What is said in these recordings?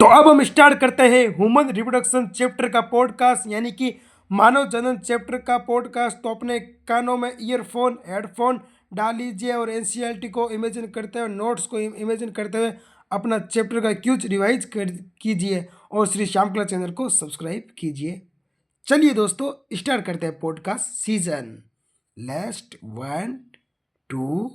तो अब हम स्टार्ट करते हैं ह्यूमन रिप्रोडक्शन चैप्टर का पॉडकास्ट, यानी कि मानव जनन चैप्टर का पॉडकास्ट। तो अपने कानों में ईयरफोन हेडफोन डाल लीजिए और एनसीईआरटी को इमेजिन करते हुए, नोट्स को इमेजिन करते हुए अपना चैप्टर का क्यूज रिवाइज कर कीजिए और श्री श्याम कला चैनल को सब्सक्राइब कीजिए। चलिए दोस्तों, स्टार्ट करते हैं पॉडकास्ट सीजन। लास्ट 1 2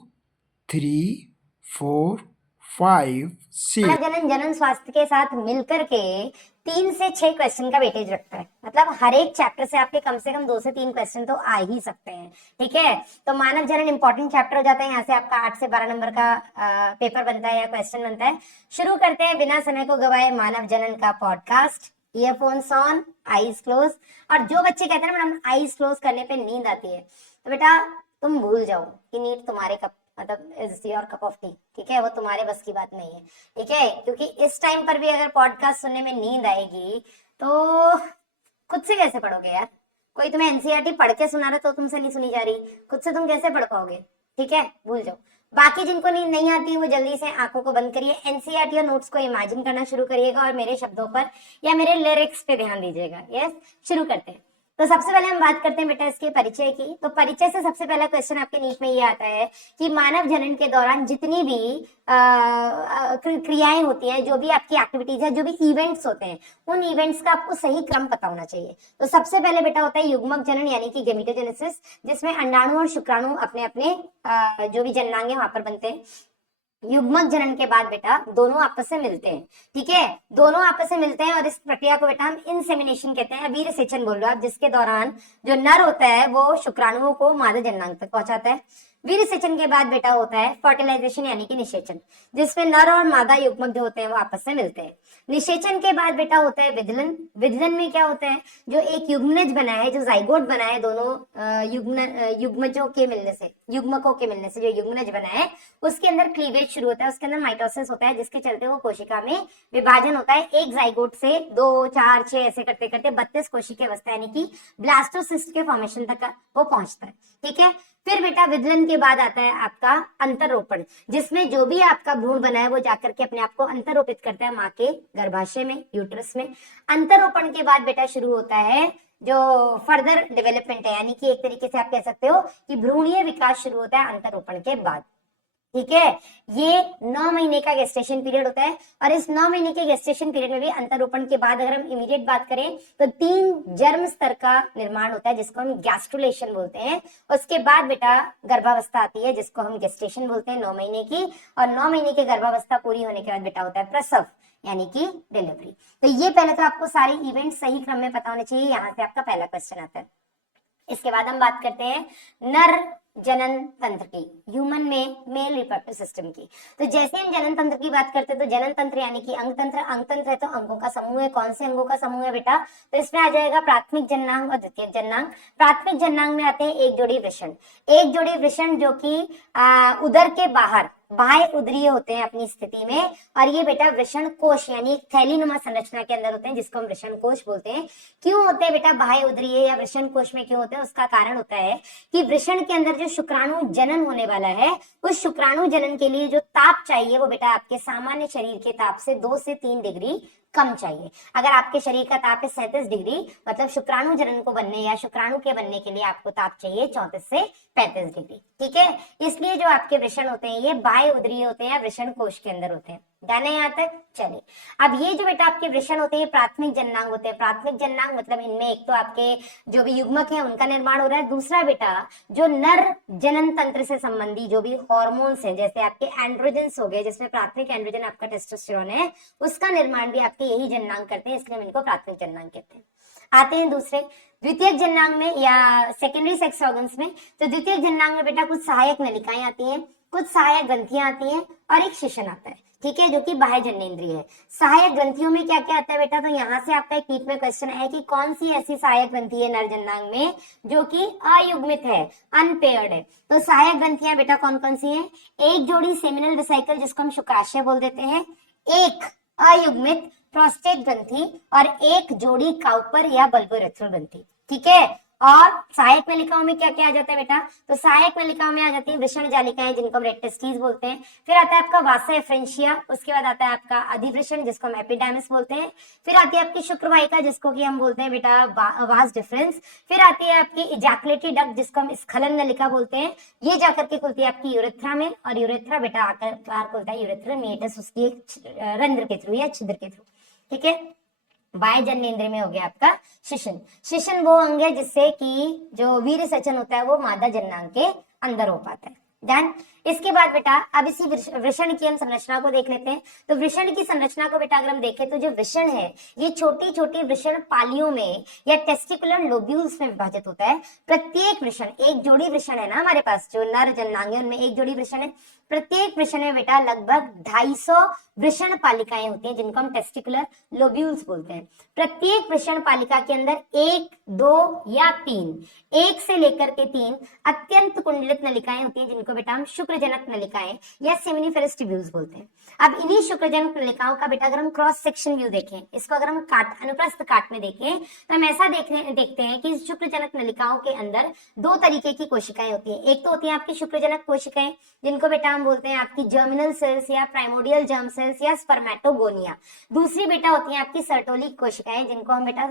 3 4 5 6। मानव जनन जनन स्वास्थ्य के साथ मिलकर के 3 से 6 क्वेश्चन का वेटेज रखता है। मतलब हर एक चैप्टर से आपके कम से कम 2 से 3 क्वेश्चन तो आ ही सकते हैं। ठीक है, तो मानव जनन इंपॉर्टेंट चैप्टर हो जाता है। यहाँ से आपका 8 से 12 नंबर का पेपर बनता है या क्वेश्चन बनता है। शुरू करते हैं बिना समय को गवाए मानव जनन का podcast. Earphones on, eyes close. और जो बच्चे कहते हैं ना मैडम आईज क्लोज करने पे नींद आती है, तो बेटा तुम भूल जाओ कि नींद तुम्हारे कप मतलब is your cup of T. ठीक है, वो तुम्हारे बस की बात नहीं है। ठीक है, क्योंकि इस टाइम पर भी अगर पॉडकास्ट सुनने में नींद आएगी तो खुद से कैसे पढ़ोगे यार? कोई तुम्हें एनसीईआरटी पढ़ के सुना रहा तो तुमसे नहीं सुनी जा रही, खुद से तुम कैसे पढ़ पाओगे? ठीक है, भूल जाओ। बाकी जिनको नींद नहीं आती वो जल्दी से आंखों को बंद करिए, एनसीईआरटी और नोट्स को इमेजिन करना शुरू करिएगा और मेरे शब्दों पर या मेरे लिरिक्स पे ध्यान दीजिएगा। यस, शुरू करते हैं। तो सबसे पहले हम बात करते हैं बेटा इसके परिचय की। तो परिचय से सबसे पहला क्वेश्चन आपके नीट में ये आता है कि मानव जनन के दौरान जितनी भी क्रियाएं होती हैं, जो भी आपकी एक्टिविटीज है, जो भी इवेंट्स होते हैं, उन इवेंट्स का आपको सही क्रम पता होना चाहिए। तो सबसे पहले बेटा होता है युग्मक जनन यानी कि गेमेटोजेनेसिस, जिसमें अंडाणु और शुक्राणु अपने अपने जो भी जननांग है वहां पर बनते हैं। युग्मक जनन के बाद बेटा दोनों आपस में मिलते हैं। ठीक है, दोनों आपस में मिलते हैं और इस प्रक्रिया को बेटा हम इंसेमिनेशन कहते हैं, वीर सेचन बोल रहे हो आप, जिसके दौरान जो नर होता है वो शुक्राणुओं को मादा जननांग तक पहुंचाता है। वीर सेचन के बाद बेटा होता है फर्टिलाइजेशन यानी कि निषेचन, जिसमें नर और मादा युग्मक जो होते हैं वो आपस में मिलते हैं। निषेचन के बाद बेटा होता है विदलन। विदलन में क्या होता है, जो एक युग्मनज बना है, जो जाइगोट बना है दोनों युग्मजों के मिलने से, युग्मकों के मिलने से जो युग्मनज बना है उसके अंदर क्लीवेज शुरू होता है, उसके अंदर माइटोसिस होता है, जिसके चलते वो कोशिका में विभाजन होता है। एक जाइगोट से 2 4 6 ऐसे करते करते 32 कोशिकीय अवस्था यानी कि ब्लास्टोसिस्ट के फॉर्मेशन तक वो पहुंचता है। ठीक है, फिर बेटा विदलन के बाद आता है आपका अंतरोपण, जिसमें जो भी आपका भ्रूण बना है वो जाकर के अपने आप को अंतरोपित करता है माँ के गर्भाशय में, यूट्रस में। अंतरोपण के बाद बेटा शुरू होता है जो फर्दर डेवलपमेंट है, यानी कि एक तरीके से आप कह सकते हो कि भ्रूणीय विकास शुरू होता है अंतरोपण के बाद। ठीक है, ये 9 महीने का गेस्टेशन पीरियड होता है और इस 9 महीने के गेस्टेशन पीरियड में भी अंतरोपण के बाद अगर हम इमीडिएट बात करें तो 3 जर्म स्तर का निर्माण होता है, जिसको हम गैस्ट्रुलेशन बोलते हैं। उसके बाद बेटा गर्भावस्था आती है, जिसको हम गेस्टेशन बोलते हैं 9 महीने की, और 9 महीने की गर्भावस्था पूरी होने के बाद बेटा होता है प्रसव यानी कि डिलीवरी। तो ये पहले तो आपको सारे इवेंट सही क्रम में पता होने चाहिए। यहाँ से आपका पहला क्वेश्चन आता है। इसके बाद हम बात करते हैं नर जनन तंत्र की, ह्यूमन में मेल रिप्रोडक्टिव सिस्टम की। तो जैसे हम जनन तंत्र की बात करते हैं तो जनन तंत्र यानी कि अंग तंत्र, अंग तंत्र है तो अंगों का समूह है। कौन से अंगों का समूह है बेटा? तो इसमें आ जाएगा प्राथमिक जननांग और द्वितीयक जननांग। प्राथमिक जननांग में आते हैं एक जोड़ी वृषण, एक जोड़ी वृषण जो कि उदर के बाहर बाह्य उदरीय होते हैं अपनी स्थिति में, और ये बेटा वृषण कोश यानी एक थैलीनुमा संरचना के अंदर होते हैं, जिसको हम वृषण कोश बोलते हैं। क्यों होते हैं बेटा बाह्य उदरीय या वृषण कोश में क्यों होते हैं? उसका कारण होता है कि वृषण के अंदर जो शुक्राणु जनन होने वाला है, उस शुक्राणु जनन के लिए जो ताप चाहिए वो बेटा आपके सामान्य शरीर के ताप से 2 से 3 डिग्री कम चाहिए। अगर आपके शरीर का ताप है 37 डिग्री, मतलब शुक्राणु जनन को बनने या शुक्राणु के बनने के लिए आपको ताप चाहिए 34 से 35 डिग्री। ठीक है, इसलिए जो आपके वृषण होते हैं ये बाह्य उदरीय होते हैं या वृषण कोश के अंदर होते हैं। जाने यहाँ तक? चलिए, अब ये जो बेटा आपके वृषण होते हैं प्राथमिक जननांग होते हैं। प्राथमिक जननांग मतलब इनमें एक तो आपके जो भी युग्मक है उनका निर्माण हो रहा है, दूसरा बेटा जो नर जनन तंत्र से संबंधी जो भी हॉर्मोन्स हैं, जैसे आपके एंड्रोजन्स हो गए, जिसमें प्राथमिक एंड्रोजन आपका टेस्टोस्टेरोन है, उसका निर्माण भी आपके यही जननांग करते हैं, इसलिए हम इनको प्राथमिक जननांग कहते हैं। आते हैं दूसरे द्वितीयक जननांग में या सेकेंडरी सेक्स ऑर्गन्स में। तो द्वितीयक जननांग में बेटा कुछ सहायक नलिकाएं आती हैं, कुछ सहायक ग्रंथियां आती हैं और एक शिशन आता है। ठीक है, जो कि बाह्य जननेंद्रिय है। सहायक ग्रंथियों में क्या क्या आता है बेटा? तो यहाँ से आपका एक नीट में क्वेश्चन है कि कौन सी ऐसी सहायक ग्रंथि है नर जननांग में जो कि अयुग्मित है, अनपेयर्ड है? तो सहायक ग्रंथियां बेटा कौन कौन सी हैं? एक जोड़ी सेमिनल वेसिकल जिसको हम शुक्राशय बोल देते हैं, एक अयुग्मित प्रोस्टेट ग्रंथि और एक जोड़ी काउपर या बल्बोरेथ्रल ग्रंथि। ठीक है, और सहायक नलिकाओं में क्या क्या आ जाता है बेटा, तो सहायक नलिकाओं में आ जाती है वृषण जालिकाएं जिनको हम रेड टेस्टिस बोलते हैं, फिर आता है आपका वासा एफ्रेंशिया, उसके बाद आता है आपका अधिवृषण जिसको हम एपिडर्मिस बोलते हैं, फिर आती है आपकी शुक्रवाहिका जिसको कि हम बोलते हैं बेटा वास डिफरेंस, फिर आती है आपकी इजैकुलेटरी डक्ट जिसको हम स्खलन नलिका बोलते हैं, ये जाकर के खुलती है आपकी यूरेथ्रा में, और यूरेथ्रा बेटा आकर बाहर खुलता है यूरेथ्रल मीएटस उसकी एक रंध्र के थ्रू या छिद्र के थ्रू, ठीक है। बाह्य जननेंद्रिय में हो गया आपका शिशन। शिशन वो अंग है जिससे कि जो वीर्य सेचन होता है वो मादा जननांग के अंदर हो पाता है। डन। इसके बाद बेटा अब इसी वृषण की हम संरचना को देख लेते हैं। तो वृषण की संरचना को बेटा अगर हम देखें तो जो वृषण है ये छोटी छोटी वृषण पालियों में या टेस्टिकुलर लोब्यूल्स में विभाजित होता है। प्रत्येक वृषण, एक जोड़ी वृषण है ना हमारे पास, जो नर जननांग है उनमें एक जोड़ी वृषण है, प्रत्येक वृषण में बेटा लगभग 250 वृषण पालिकाएं होती हैं जिनको हम टेस्टिकुलर लोब्यूल्स बोलते हैं। प्रत्येक वृषण पालिका के अंदर 1, 2 या 3, 1 से लेकर के 3 अत्यंत कुंडलित नलिकाएं होती हैं जिनको बेटा हम शुक्रजनक नलिकाएं या सेमिनिफेरस ट्यूब्यूल्स बोलते हैं। अब इन्हीं शुक्रजनक नलिकाओं का बेटा अगर हम क्रॉस सेक्शन व्यू देखें, इसको अगर हम काट अनुप्रस्थ काट में देखें तो हम ऐसा देखते हैं कि शुक्रजनक नलिकाओं के अंदर 2 तरीके की कोशिकाएं होती हैं। एक तो होती है आपकी शुक्रजनक कोशिकाएं जिनको बेटा हम बोलते हैं आपकी जर्मिनल सेल्स या प्राइमोडियल जर्म सेल्स या स्पर्मेटोगोनिया। दूसरी बेटा होती है आपकी सर्टोलिक कोशिकाएं जिनको हम बेटा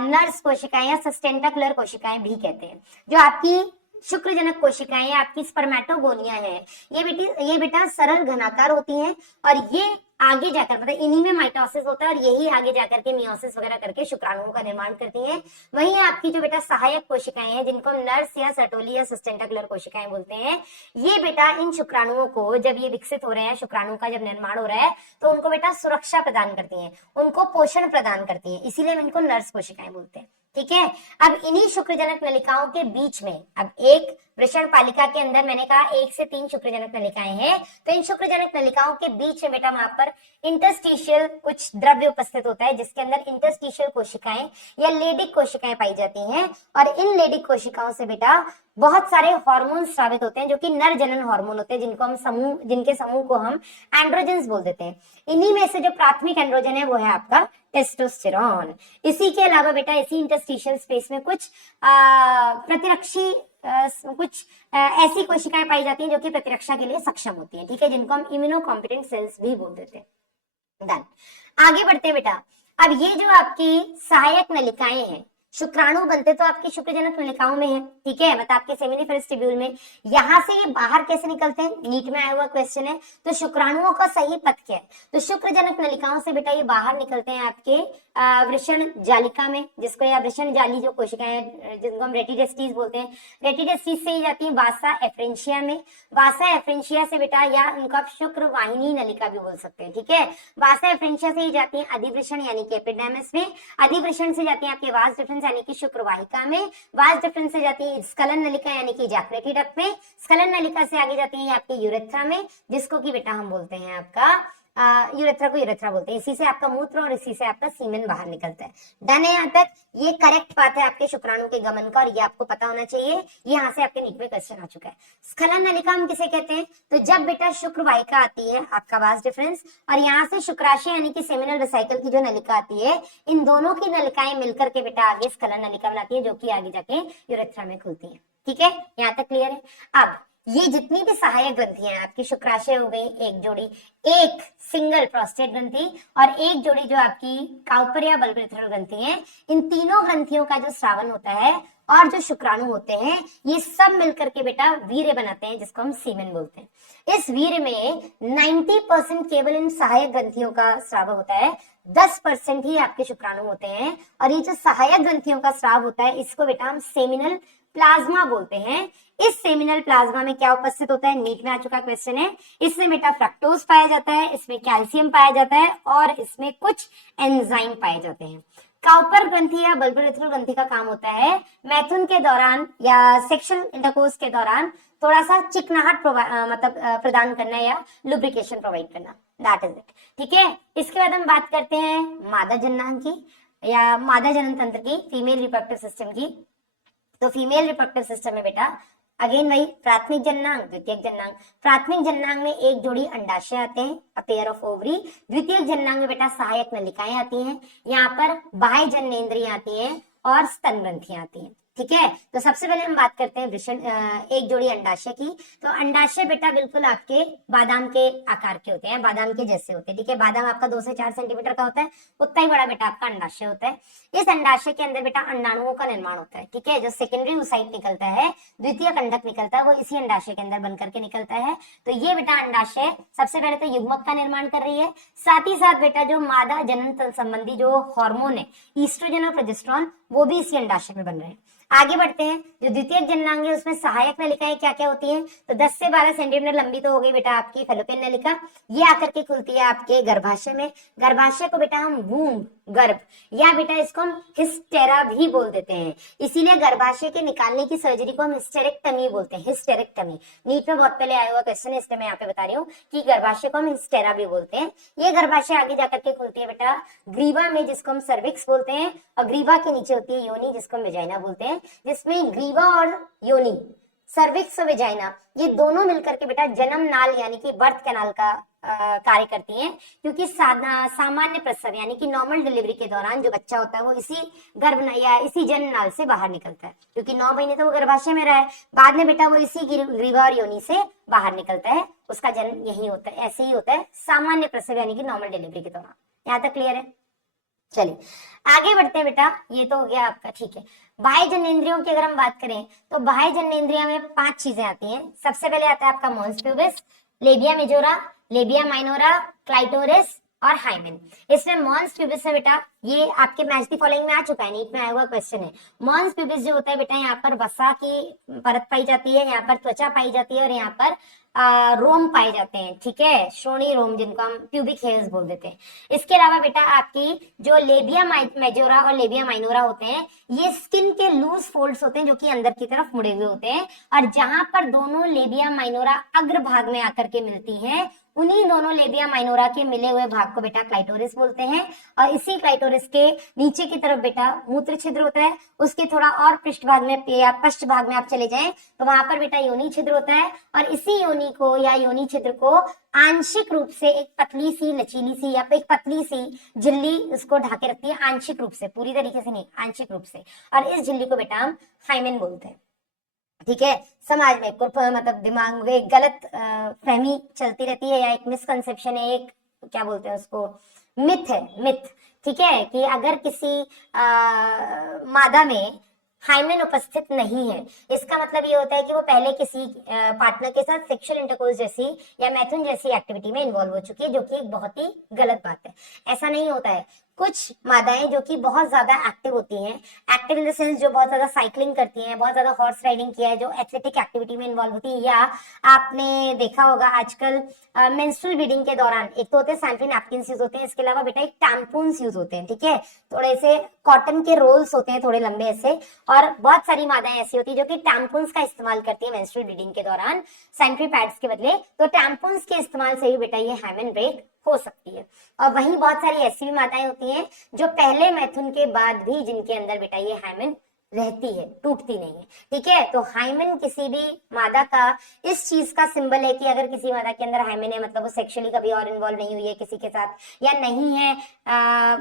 नर्स कोशिकाएं या सस्टेंटाकुलर कोशिकाएं भी कहते हैं। जो आपकी शुक्रजनक कोशिकाएं या आपकी स्पर्मेटोगोनिया है ये बेटा सरल घनाकार होती हैं और ये आगे जाकर मतलब इन्हीं में माइटोसिस होता है और यही आगे जाकर के मियोसिस वगैरह करके शुक्राणुओं का निर्माण करती हैं। वहीं आपकी जो बेटा सहायक कोशिकाएं हैं जिनको हम नर्स या सर्टोली या सस्टेंटाकुलर कोशिकाएं बोलते हैं, ये बेटा इन शुक्राणुओं को जब ये विकसित हो रहे हैं, शुक्राणु का जब निर्माण हो रहा है तो उनको बेटा सुरक्षा प्रदान करती हैं, उनको पोषण प्रदान करती हैं, इसीलिए हम इनको नर्स कोशिकाएं बोलते हैं। ठीक है। अब इन्हीं शुक्रजनक नलिकाओं के बीच में अब एक वृषण पालिका के अंदर मैंने कहा 1 से 3 शुक्रजनक नलिकाएं हैं, तो इन शुक्रजनक नलिकाओं के बीच में बेटा वहां पर इंटरस्टिशियल कुछ द्रव्य उपस्थित होता है जिसके अंदर इंटरस्टिशियल कोशिकाएं या लेडिक कोशिकाएं पाई जाती हैं और इन लेडिक कोशिकाओं से बेटा बहुत सारे हार्मोन स्रावित होते हैं जो कि नर जनन हार्मोन होते हैं जिनके समूह को हम एंड्रोजेंस बोल देते हैं। इन्हीं में से जो प्राथमिक एंड्रोजन है वो है आपका टेस्टोस्टेरॉन। इसी के अलावा बेटा इसी इंटरस्टिशियल स्पेस में कुछ प्रतिरक्षी ऐसी कोशिकाएं पाई जाती हैं जो कि प्रतिरक्षा के लिए सक्षम होती हैं, ठीक है, जिनको हम इम्यूनो कॉम्पिटेंट सेल्स भी बोल देते हैं। डन। आगे बढ़ते हैं बेटा। अब ये जो आपकी सहायक नलिकाएं हैं, शुक्राणु बनते तो आपकी शुक्रजनक नलिकाओं में है, ठीक है, मतलब आपके सेमिनिफेरस ट्यूब्यूल में। यहां से ये बाहर कैसे निकलते हैं, नीट में आया हुआ क्वेश्चन है। तो शुक्राणुओं का सही पथ क्या है, तो शुक्रजनक नलिकाओं से बेटा ये बाहर निकलते हैं आपके वृषण जालिका में, जिसको या वृषण जाली जो कोशिकाएं जिनको हम रेटिडेस्टिस बोलते हैं, रेटिडेस्टिस से ही जाती है वासा एफ्रेंशिया में, वासा एफ्रेंशिया से बेटा या उनको आप शुक्र वाहिनी नलिका भी बोल सकते हैं, ठीक है। वासा एफ्रेंशिया से ही जाती है अधिवृषण यानी कि एपिडर्मिस में, अधिवृषण से जाती है आपके वास डिफरेंस यानी कि शुक्रवाहिका में, वास डिफरेंस से जाती है स्खलन नलिका यानी कि इजैकुलेटरी डक्ट में, स्खलन नलिका से आगे जाती है आपके यूरेथ्रा में, जिसको कि बेटा हम बोलते हैं आपका यूरेथ्रा को यूरेथ्रा बोलते हैं। इसी से आपका मूत्र और इसी से आपका सीमेन बाहर निकलता है। डन है यहाँ तक, ये करेक्ट बात है आपके शुक्राणु के गमन का और ये आपको पता होना चाहिए। ये यहाँ से आपके नीट में क्वेश्चन आ चुका है। स्खलन नलिका हम किसे कहते हैं, तो जब बेटा शुक्रवाहिका आती है आपका वास डिफरेंस और यहाँ से शुक्राशय यानी कि सेमिनल वेसिकल की जो नलिका आती है, इन दोनों की नलिकाएं मिलकर के बेटा आगे स्खलन नलिका बनाती है जो कि आगे जाके यूरेथ्रा में खुलती है, ठीक है, यहाँ तक क्लियर है। अब ये जितनी भी सहायक ग्रंथियां हैं आपकी, शुक्राशय हो गई एक जोड़ी, एक सिंगल प्रोस्टेट ग्रंथि और एक जोड़ी जो आपकी काउपर या बल्बिथेरल ग्रंथि है, इन तीनों ग्रंथियों का जो स्रावन होता है और जो शुक्राणु होते हैं ये सब मिलकर के बेटा वीर्य बनाते हैं जिसको हम सीमेन बोलते हैं। इस वीर्य में 90% केवल इन सहायक ग्रंथियों का स्राव होता है, 10% ही आपके शुक्राणु होते हैं और ये जो सहायक ग्रंथियों का स्राव होता है इसको बेटा हम सेमिनल प्लाज्मा बोलते हैं। इस सेमिनल प्लाज्मा में क्या उपस्थित होता है, नीट में आ चुका क्वेश्चन है। इसमें बेटा फ्रक्टोज पाया जाता है, इसमें कैल्शियम पाया जाता है और इसमें कुछ एंजाइम पाए जाते हैं। काउपर ग्रंथि या बल्बिथेरल ग्रंथि का काम होता है मैथुन के दौरान या सेक्सुअल इंटरकोर्स के दौरान थोड़ा सा चिकनाहट प्रदान करना या लुब्रिकेशन प्रोवाइड करना, दैट इज इट, ठीक है। इसके बाद हम बात करते हैं मादा जननांग की या मादा जनन तंत्र की, फीमेल रिप्रोडक्टिव सिस्टम की। तो फीमेल रिप्रोडक्टिव सिस्टम में बेटा अगेन वही प्राथमिक जननांग, द्वितीयक जननांग। प्राथमिक जननांग में एक जोड़ी अंडाशय आते हैं, अ पेयर ऑफ ओवरी। द्वितीयक जननांग में बेटा सहायक नलिकाएं आती हैं, यहाँ पर बाह्य जननेंद्रियां आती हैं और स्तन ग्रंथियां आती हैं, ठीक है। तो सबसे पहले हम बात करते हैं एक जोड़ी अंडाशय की। तो अंडाशय बेटा बिल्कुल आपके बादाम के आकार के होते हैं, बादाम के जैसे होते हैं, ठीक है। बादाम आपका 2 से 4 सेंटीमीटर का होता है, उतना ही बड़ा बेटा आपका अंडाशय होता है। इस अंडाशय के अंदर बेटा अंडाणुओं का निर्माण होता है, ठीक है। जो सेकेंडरी oocyte निकलता है, द्वितीय कंडक निकलता है, वो इसी अंडाशय के अंदर बन करके निकलता है। तो ये बेटा अंडाशय सबसे पहले तो युग्मक का निर्माण कर रही है, साथ ही साथ बेटा जो मादा जनन संबंधी जो हार्मोन है, ईस्ट्रोजन और प्रोजेस्टेरोन, वो भी इसी अंडाशय में बन रहे हैं। आगे बढ़ते हैं, जो द्वितीय जननांग है उसमें सहायक नलिकाएं क्या क्या होती हैं। तो 10 से 12 सेंटीमीटर लंबी तो हो गई बेटा आपकी फैलोपियन नलिका, ये आकर के खुलती है आपके गर्भाशय में। गर्भाशय को बेटा हम वूम्ब, गर्भ, या बेटा इसको हम हिस्टेरा भी बोल देते हैं, इसीलिए गर्भाशय के निकालने की सर्जरी को हम हिस्टेरेक्टमी बोलते हैं। हिस्टेरेक्टमी नीट में बहुत पहले आया हुआ क्वेश्चन है, इसलिए मैं यहाँ पे बता रही हूँ कि गर्भाशय को हम हिस्टेरा भी बोलते हैं। ये गर्भाशय आगे जाकर के खुलती है बेटा ग्रीवा में, जिसको हम सर्विक्स बोलते हैं, और ग्रीवा के नीचे होती है योनि, जिसको हम वेजाइना बोलते हैं। जिसमें ग्रीवा और योनि, सर्विक्स और वेजाइना, ये दोनों मिलकर के बेटा जन्म नाल यानी कि बर्थ कैनाल का कार्य करती हैं। क्योंकि सामान्य प्रसव यानी कि नॉर्मल डिलीवरी के दौरान जो बच्चा होता है वो इसी गर्भ या इसी जन्म नाल से बाहर निकलता है, क्योंकि 9 महीने तो वो गर्भाशय में रहा है, बाद में बेटा वो इसी ग्रीवा और योनि से बाहर निकलता है, उसका जन्म यही होता है, ऐसे ही होता है सामान्य प्रसव यानी कि नॉर्मल डिलीवरी के दौरान। यहाँ तक क्लियर है? चलिए आगे बढ़ते हैं बेटा, ये तो हो गया आपका, ठीक है। बाह्य जननेंद्रियों की अगर हम बात करें तो बाह्य जननेंद्रियों में 5 चीजें आती हैं। सबसे पहले आता है आपका mons pubis, labia majora, labia minora, clitoris और हाइमेन। इसमें मॉन्स प्यूबिस है बेटा, ये आपके मैच दी फॉलोइंग में आ चुका है, नीट में आया हुआ क्वेश्चन है। मॉन्स प्यूबिस जो होता है बेटा, यहाँ पर वसा की परत पाई जाती है, यहाँ पर त्वचा पाई जाती है, और यहाँ पर रोम पाए जाते हैं, ठीक है, श्रोणी रोम, जिनको हम प्यूबिक हेयर्स बोल देते हैं। इसके अलावा बेटा आपकी जो लेबिया मेजोरा और लेबिया माइनोरा होते हैं, ये स्किन के लूज फोल्ड्स होते हैं जो कि अंदर की तरफ मुड़े हुए होते हैं, और जहां पर दोनों लेबिया माइनोरा अग्र भाग में आकर के मिलती हैं, उन्हीं दोनों लेबिया माइनोरा के मिले हुए भाग को बेटा क्लाइटोरिस बोलते हैं। और इसी क्लाइटोरिस के नीचे की तरफ बेटा मूत्र छिद्र होता है, उसके थोड़ा और पृष्ठभाग में या पश्च भाग में आप चले जाएं तो वहां पर बेटा योनि छिद्र होता है, और इसी योनि को या योनि छिद्र को आंशिक रूप से एक पतली सी लचीली सी या एक पतली सी झिल्ली उसको ढाके रखती है, आंशिक रूप से, पूरी तरीके से नहीं, आंशिक रूप से, और इस झिल्ली को बेटा हम हाइमेन बोलते हैं, ठीक है। समाज में मतलब दिमाग में एक गलत फहमी चलती रहती है, या एक मिसकंसेप्शन है, एक क्या बोलते हैं उसको, मिथ है, मिथ, ठीक है, कि अगर किसी मादा में हाइमेन उपस्थित नहीं है, इसका मतलब ये होता है कि वो पहले किसी पार्टनर के साथ सेक्सुअल इंटरकोर्स जैसी या मैथुन जैसी एक्टिविटी में इन्वॉल्व हो चुकी है, जो कि एक बहुत ही गलत बात है। ऐसा नहीं होता है। कुछ मादाएं जो कि बहुत ज्यादा एक्टिव होती हैं, एक्टिव इन द सेंस जो बहुत ज्यादा साइकिलिंग करती हैं, बहुत ज्यादा हॉर्स राइडिंग किया है, जो एथलेटिक एक्टिविटी में इन्वॉल्व होती है, या आपने देखा होगा आजकल मेंस्ट्रुअल ब्लीडिंग के दौरान एक तो होते हैं सैनिटरी नैपकिन्स यूज होते हैं, इसके अलावा बेटा एक टैम्पून्स यूज होते हैं, ठीक है, थोड़े से कॉटन के रोल्स होते हैं, थोड़े लंबे ऐसे, और बहुत सारी मादाएं ऐसी होती है जो कि टैम्पून्स का इस्तेमाल करती है मेंस्ट्रुअल ब्लीडिंग के दौरान सैनिटरी पैड्स के बदले। तो टैम्पून्स के इस्तेमाल से ही बेटा ये हाइमेन ब्रेक हो सकती है। और वहीं बहुत सारी ऐसी भी माताएं होती हैं जो पहले मैथुन के बाद भी जिनके अंदर बेटा ये हाइमेन रहती है, टूटती नहीं है, ठीक है। तो हाइमेन किसी भी मादा का इस चीज का सिंबल है कि अगर किसी मादा के अंदर हाइमेन है, मतलब वो सेक्सुअली कभी और इन्वॉल्व नहीं हुई है किसी के साथ, या नहीं है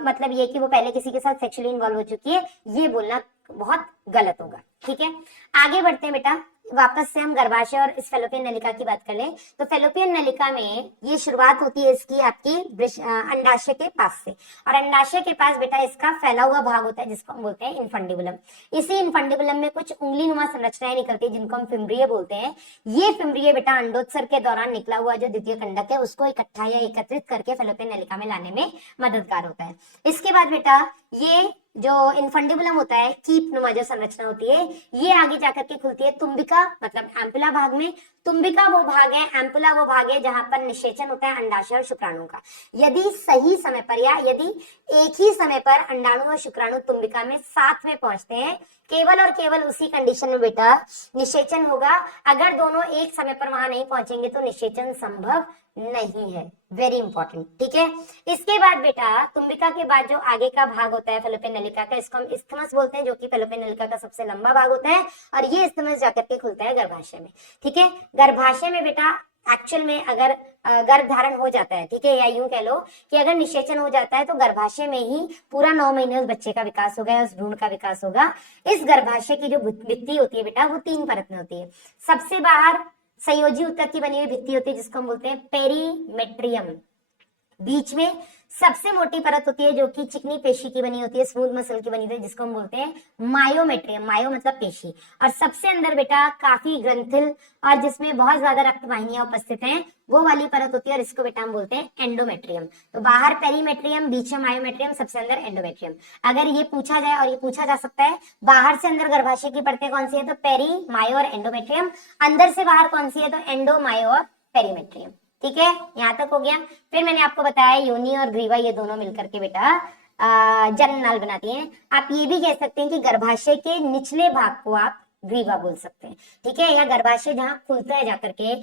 मतलब ये कि वो पहले किसी के साथ सेक्सुअली इन्वॉल्व हो चुकी है, ये बोलना बहुत गलत होगा, ठीक है। आगे बढ़ते हैं बेटा, वापस से हम गर्भाशय और इस फेलोपियन नलिका की बात कर लें तो फेलोपियन नलिका में ये शुरुआत होती है इसकी आपकी अंडाशय के पास से, और अंडाशय के पास बेटा इसका फैला हुआ भाग होता है जिसको हम बोलते हैं इन्फंडिबुलम। इसी इन्फंडिबुलम में कुछ उंगलीनुमा संरचनाएं निकलती है जिनको हम फिम्ब्रिय बोलते हैं। ये फिम्ब्रिय बेटा अंडोत्सर्ग के दौरान निकला हुआ जो द्वितीय कंडक है उसको इकट्ठा या एकत्रित करके फेलोपियन नलिका में लाने में मददगार होता है। इसके बाद बेटा ये जो इन्फंडिबुलम होता है, कीप नुमा जो संरचना होती है, ये आगे जाकर के खुलती है तुम्बिका मतलब एम्पुला भाग में। तुम्बिका वो भाग है, एम्पुला वो भाग है जहां पर निषेचन होता है अंडाशय और शुक्राणु का। यदि सही समय पर या यदि एक ही समय पर अंडाणु और शुक्राणु तुम्बिका में साथ में पहुंचते हैं, केवल और केवल उसी कंडीशन में बेटा निषेचन होगा। अगर दोनों एक समय पर वहां नहीं पहुंचेंगे तो निषेचन संभव नहीं है। वेरी इंपॉर्टेंट, ठीक है। इसके बाद बेटा तुम्बिका के बाद जो आगे का भाग होता है फैलोपियन नलिका का, इसको हम इस्थमस बोलते हैं, जो कि फैलोपियन नलिका का सबसे लंबा भाग होता है, और ये इस्थमस जाकर के खुलता है गर्भाशय में, ठीक है। गर्भाशय में बेटा एक्चुअल में अगर गर्भ धारण हो जाता है, ठीक है, या यूं कह लो कि अगर निषेचन हो जाता है तो गर्भाशय में ही पूरा 9 महीने उस बच्चे का विकास होगा, उस भ्रूण का विकास होगा। इस गर्भाशय की जो भित्ति होती है बेटा वो 3 परत में होती है। सबसे बाहर संयोजी ऊतक की बनी हुई भित्ति होती है जिसको हम बोलते हैं पेरीमेट्रियम। बीच में सबसे मोटी परत होती है जो कि चिकनी पेशी की बनी होती है, स्मूथ मसल की बनी होती है, जिसको हम बोलते हैं मायोमेट्रियम। मायो मतलब पेशी। और सबसे अंदर बेटा काफी ग्रंथिल और जिसमें बहुत ज्यादा रक्त वाहिनियां उपस्थित हैं, वो वाली परत होती है, और इसको बेटा हम बोलते हैं एंडोमेट्रियम। तो बाहर पेरीमेट्रियम, बीच में मायोमेट्रियम, सबसे अंदर एंडोमेट्रियम। अगर ये पूछा जाए, और ये पूछा जा सकता है, बाहर से अंदर गर्भाशय की परतें कौन सी है, तो पेरी, मायो और एंडोमेट्रियम। अंदर से बाहर कौन सी है, तो एंडो, मायो और पेरीमेट्रियम, ठीक है। यहाँ तक हो गया। फिर मैंने आपको बताया योनि और ग्रीवा ये दोनों मिलकर के बेटा जनन नाल बनाती हैं। आप ये भी कह सकते हैं कि गर्भाशय के निचले भाग को आप ग्रीवा बोल सकते हैं, ठीक है, या गर्भाशय जहां खुलता है जाकर के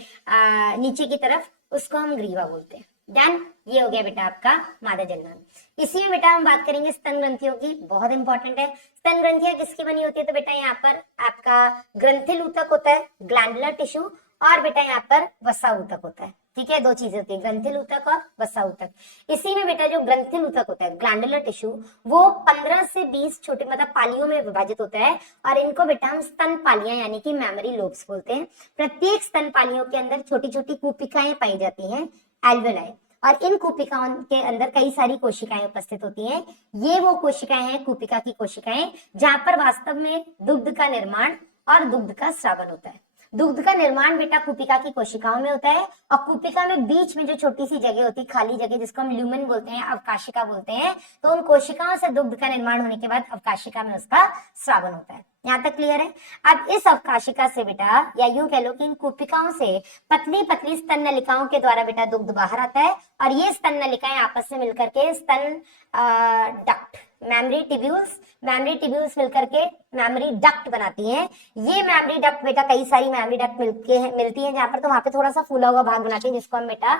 नीचे की तरफ, उसको हम ग्रीवा बोलते हैं। डन, ये हो गया बेटा आपका मादा जननांग। इसी में बेटा हम बात करेंगे स्तन ग्रंथियों की, बहुत इंपॉर्टेंट है। स्तन ग्रंथियां किसकी बनी होती है, तो बेटा यहाँ पर आपका ग्रंथिल ऊतक होता है, ग्लैंडुलर टिश्यू, और बेटा यहाँ पर वसा ऊतक होता है, ठीक है। 2 चीजें होती है, ग्रंथिल ऊतक और वसा ऊतक। इसी में बेटा जो ग्रंथिल ऊतक होता है, ग्लैंडुलर टिश्यू, वो 15 से 20 छोटे मतलब पालियों में विभाजित होता है, और इनको बेटा हम स्तन पालियां यानी कि मैमरी लोब्स बोलते हैं। प्रत्येक स्तन पालियों के अंदर छोटी छोटी कूपिकाएं पाई जाती हैं, एल्वेलाई, और इन कूपिकाओं के अंदर कई सारी कोशिकाएं उपस्थित होती हैं। ये वो कोशिकाएं हैं, कूपिका की कोशिकाएं, जहां पर वास्तव में दुग्ध का निर्माण और दुग्ध का स्रावन होता है। दुग्ध का निर्माण बेटा कूपिका की कोशिकाओं में होता है, और कूपिका में बीच में जो छोटी सी जगह होती है, खाली जगह, जिसको हम ल्यूमेन बोलते हैं, अवकाशिका बोलते हैं, तो उन कोशिकाओं से दुग्ध का निर्माण होने के बाद अवकाशिका में उसका स्रावन होता है। यहाँ तक क्लियर है। अब इस अवकाशिका से बेटा, या यूं कह लो कि इन कूपिकाओं से पतली पतली स्तन नलिकाओं के द्वारा बेटा दुग्ध बाहर आता है, और ये स्तन नलिकाएं आपस में मिलकर के स्तन डक्ट, मैमरी टिब्यूल्स मिलकर के मैमरी डक्ट बनाती हैं। ये मैमरी डक्ट बेटा, कई सारी मैमरी डक्ट मिलती है जहां पर, तो वहां पे थोड़ा सा फूला हुआ भाग बनाती है, जिसको हम बेटा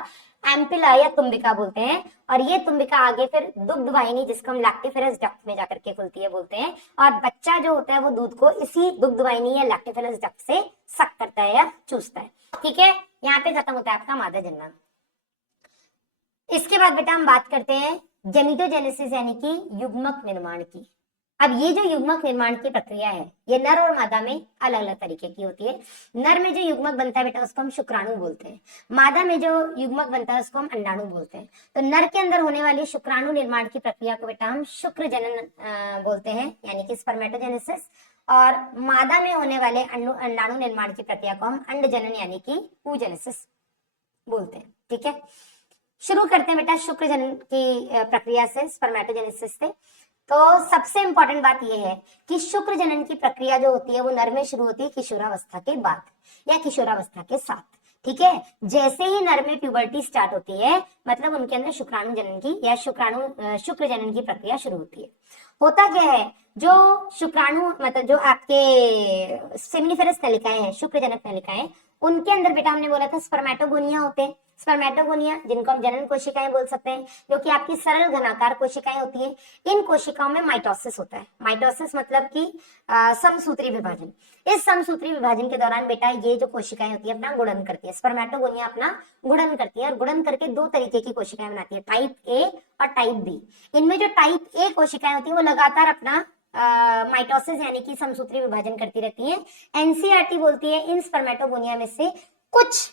एम्पिला या तुम्बिका बोलते हैं। और ये तुम्बिका आगे फिर दुग्ध वाहिनी, जिसको हम लैक्टिफेरस डक्ट में जाकर के खुलती है बोलते हैं, और बच्चा जो होता है वो दूध को इसी दुग्ध वाहिनी या लैक्टिफेरस डक्ट से सक करता है या चूसता है, ठीक है। यहाँ पे खत्म होता है आपका मादा जननांग। इसके बाद बेटा हम बात करते हैं गेमिटोजेनेसिस यानी कि युग्मक निर्माण की। अब ये जो युग्मक निर्माण की प्रक्रिया है, ये नर और मादा में अलग अलग तरीके की होती है। नर में जो युग्मक बनता है बेटा उसको हम शुक्राणु बोलते हैं, मादा में जो युग्मक बनता है उसको हम अंडाणु बोलते हैं। तो नर के अंदर होने वाली शुक्राणु निर्माण की प्रक्रिया को बेटा हम शुक्र जनन बोलते हैं, यानी कि स्पर्मेटोजेनेसिस, और मादा में होने वाले अंडाणु निर्माण की प्रक्रिया को हम अंड जनन यानी कि oogenesis बोलते हैं, ठीक है। शुरू करते हैं बेटा शुक्र जनन की प्रक्रिया से, स्पर्मेटोजेनेसिस से। तो सबसे इंपॉर्टेंट बात यह है कि शुक्र जनन की प्रक्रिया जो होती है वो नर में शुरू होती है किशोरावस्था के बाद या किशोरावस्था के साथ, ठीक है। जैसे ही नर में प्यूबर्टी स्टार्ट होती है, मतलब उनके अंदर शुक्राणु जनन की या शुक्र जनन की प्रक्रिया शुरू होती है। होता क्या है, जो शुक्राणु मतलब जो आपके सेमिनिफेरस नलिकाएं हैं, शुक्र जनक नलिकाएं, उनके अंदर बेटा हमने बोला था स्पर्मेटोगोनिया होते हैं। स्पर्मेटोगोनिया जिनको हम जनन कोशिकाएं बोल सकते हैं, जो कि आपकी सरल घनाकार कोशिकाएं होती हैं। इन कोशिकाओं में माइटोसिस होता है। माइटोसिस मतलब कि समसूत्री विभाजन। इस समसूत्री विभाजन के दौरान बेटा ये जो कोशिकाएं होती है अपना गुणन करती है। स्पर्मेटोगोनिया अपना गुणन करती है, और गुणन करके 2 तरीके की कोशिकाएं बनाती है, टाइप ए और टाइप बी। इनमें जो टाइप ए कोशिकाएं होती है वो लगातार अपना माइटोसिस यानी कि समसूत्री विभाजन करती रहती है। एनसीईआरटी बोलती है इन स्पर्मेटोगोनिया में से कुछ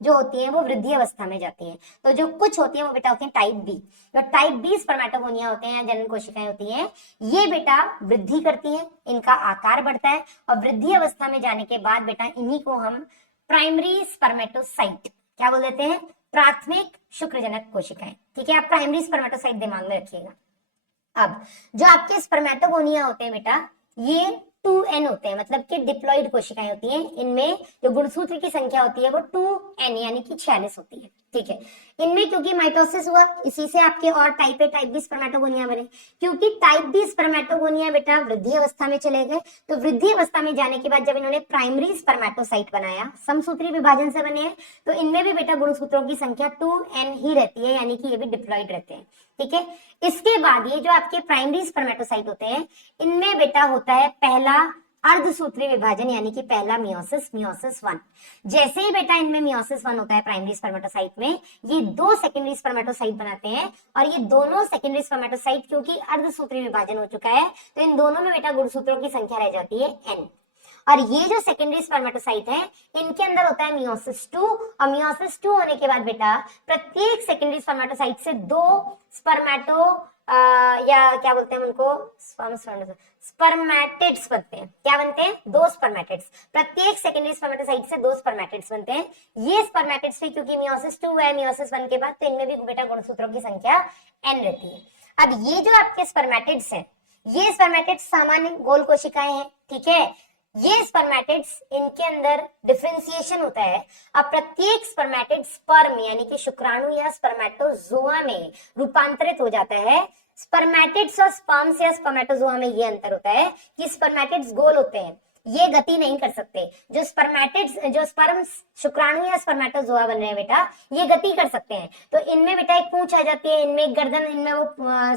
जो होती है वो वृद्धि अवस्था में जाती है। तो जो कुछ होती है वो बेटा होती है टाइप बी। जो टाइप बी स्पर्मेटोगोनिया होते हैं, जनन कोशिकाएं होती हैं, ये बेटा वृद्धि करती है, इनका आकार बढ़ता है, और वृद्धि अवस्था में जाने के बाद बेटा इन्हीं को हम प्राइमरी स्पर्मेटोसाइट क्या बोल देते हैं, प्राथमिक शुक्रजनक कोशिकाएं, ठीक है। आप प्राइमरी स्पर्मेटोसाइट दिमाग में रखिएगा। अब जो आपके स्पर्मेटोगोनिया होते हैं बेटा, ये 2n होते हैं, मतलब कि डिप्लॉइड कोशिकाएं होती हैं। इनमें जो गुणसूत्र की संख्या होती है वो 2n यानी कि 46 होती है, ठीक है। इनमें क्योंकि माइटोसिस हुआ, इसी से आपके और type A type B spermatogonia बने। क्योंकि टाइप बी स्पर्मेटोगोनिया बेटा वृद्धि अवस्था में चले गए, तो वृद्धि अवस्था में जाने के बाद जब इन्होंने प्राइमरी स्पर्मेटोसाइट बनाया, समसूत्री विभाजन से बने हैं, तो इनमें भी बेटा गुणसूत्रों की संख्या 2n ही रहती है, यानी कि ये भी डिप्लॉइड रहते हैं। ठीक है। इसके बाद ये जो आपके प्राइमरी स्पर्मेटोसाइट होते हैं, इनमें बेटा होता है पहला अर्धसूत्री विभाजन, यानी कि पहला मियोसिस, मियोसिस 1। जैसे ही बेटा इनमें मियोसिस 1 होता है प्राइमरी स्पर्मेटोसाइट में, ये दो सेकेंडरी स्पर्मेटोसाइट बनाते हैं, और ये दोनों सेकेंडरी स्पर्मेटोसाइट क्योंकि अर्धसूत्री विभाजन हो चुका है, तो इन दोनों में बेटा गुणसूत्रों की संख्या रह जाती है n। और ये जो सेकेंडरी स्पर्मेटोसाइट है, इनके अंदर होता है मियोसिस 2, और मियोसिस 2 होने के बाद बेटा प्रत्येक सेकेंडरी स्पर्मेटोसाइट से दो स्पर्मेटो या क्या बोलते हैं उनको, स्पर्मेटिड्स बनते हैं। क्या बनते हैं? दो स्पर्मेटिड्स। प्रत्येक सेकेंडरी स्पर्मेटोसाइट से दो स्पर्मेटिड्स बनते हैं। ये स्पर्मेटिड्स भी क्योंकि मियोसिस 2 है मियोसिस 1 के बाद, तो इनमें भी बेटा गुणसूत्रों की संख्या n रहती है। अब ये जो आपके स्पर्मेटिड्स हैं, ये स्पर्मेटिड्स सामान्य गोल कोशिकाएं हैं। ठीक है। ये स्पर्मेटिड्स, इनके अंदर डिफरेंशिएशन होता है। अब प्रत्येक स्पर्मेटिड स्पर्म यानी कि शुक्राणु या स्पर्मेटोजोआ में रूपांतरित हो जाता है। स्पर्मेटिड्स और स्पर्म्स या स्पर्मेटोजोआ में ये अंतर होता है कि स्पर्मेटिड्स गोल होते हैं, ये गति नहीं कर सकते। जो स्पर्मेटिड्स, जो स्पर्म्स शुक्राणु या स्पर्मेटोजोआ बन रहे हैं बेटा, ये गति कर सकते हैं। तो इनमें बेटा एक पूंछ आ जाती है, इनमें एक गर्दन, इनमें वो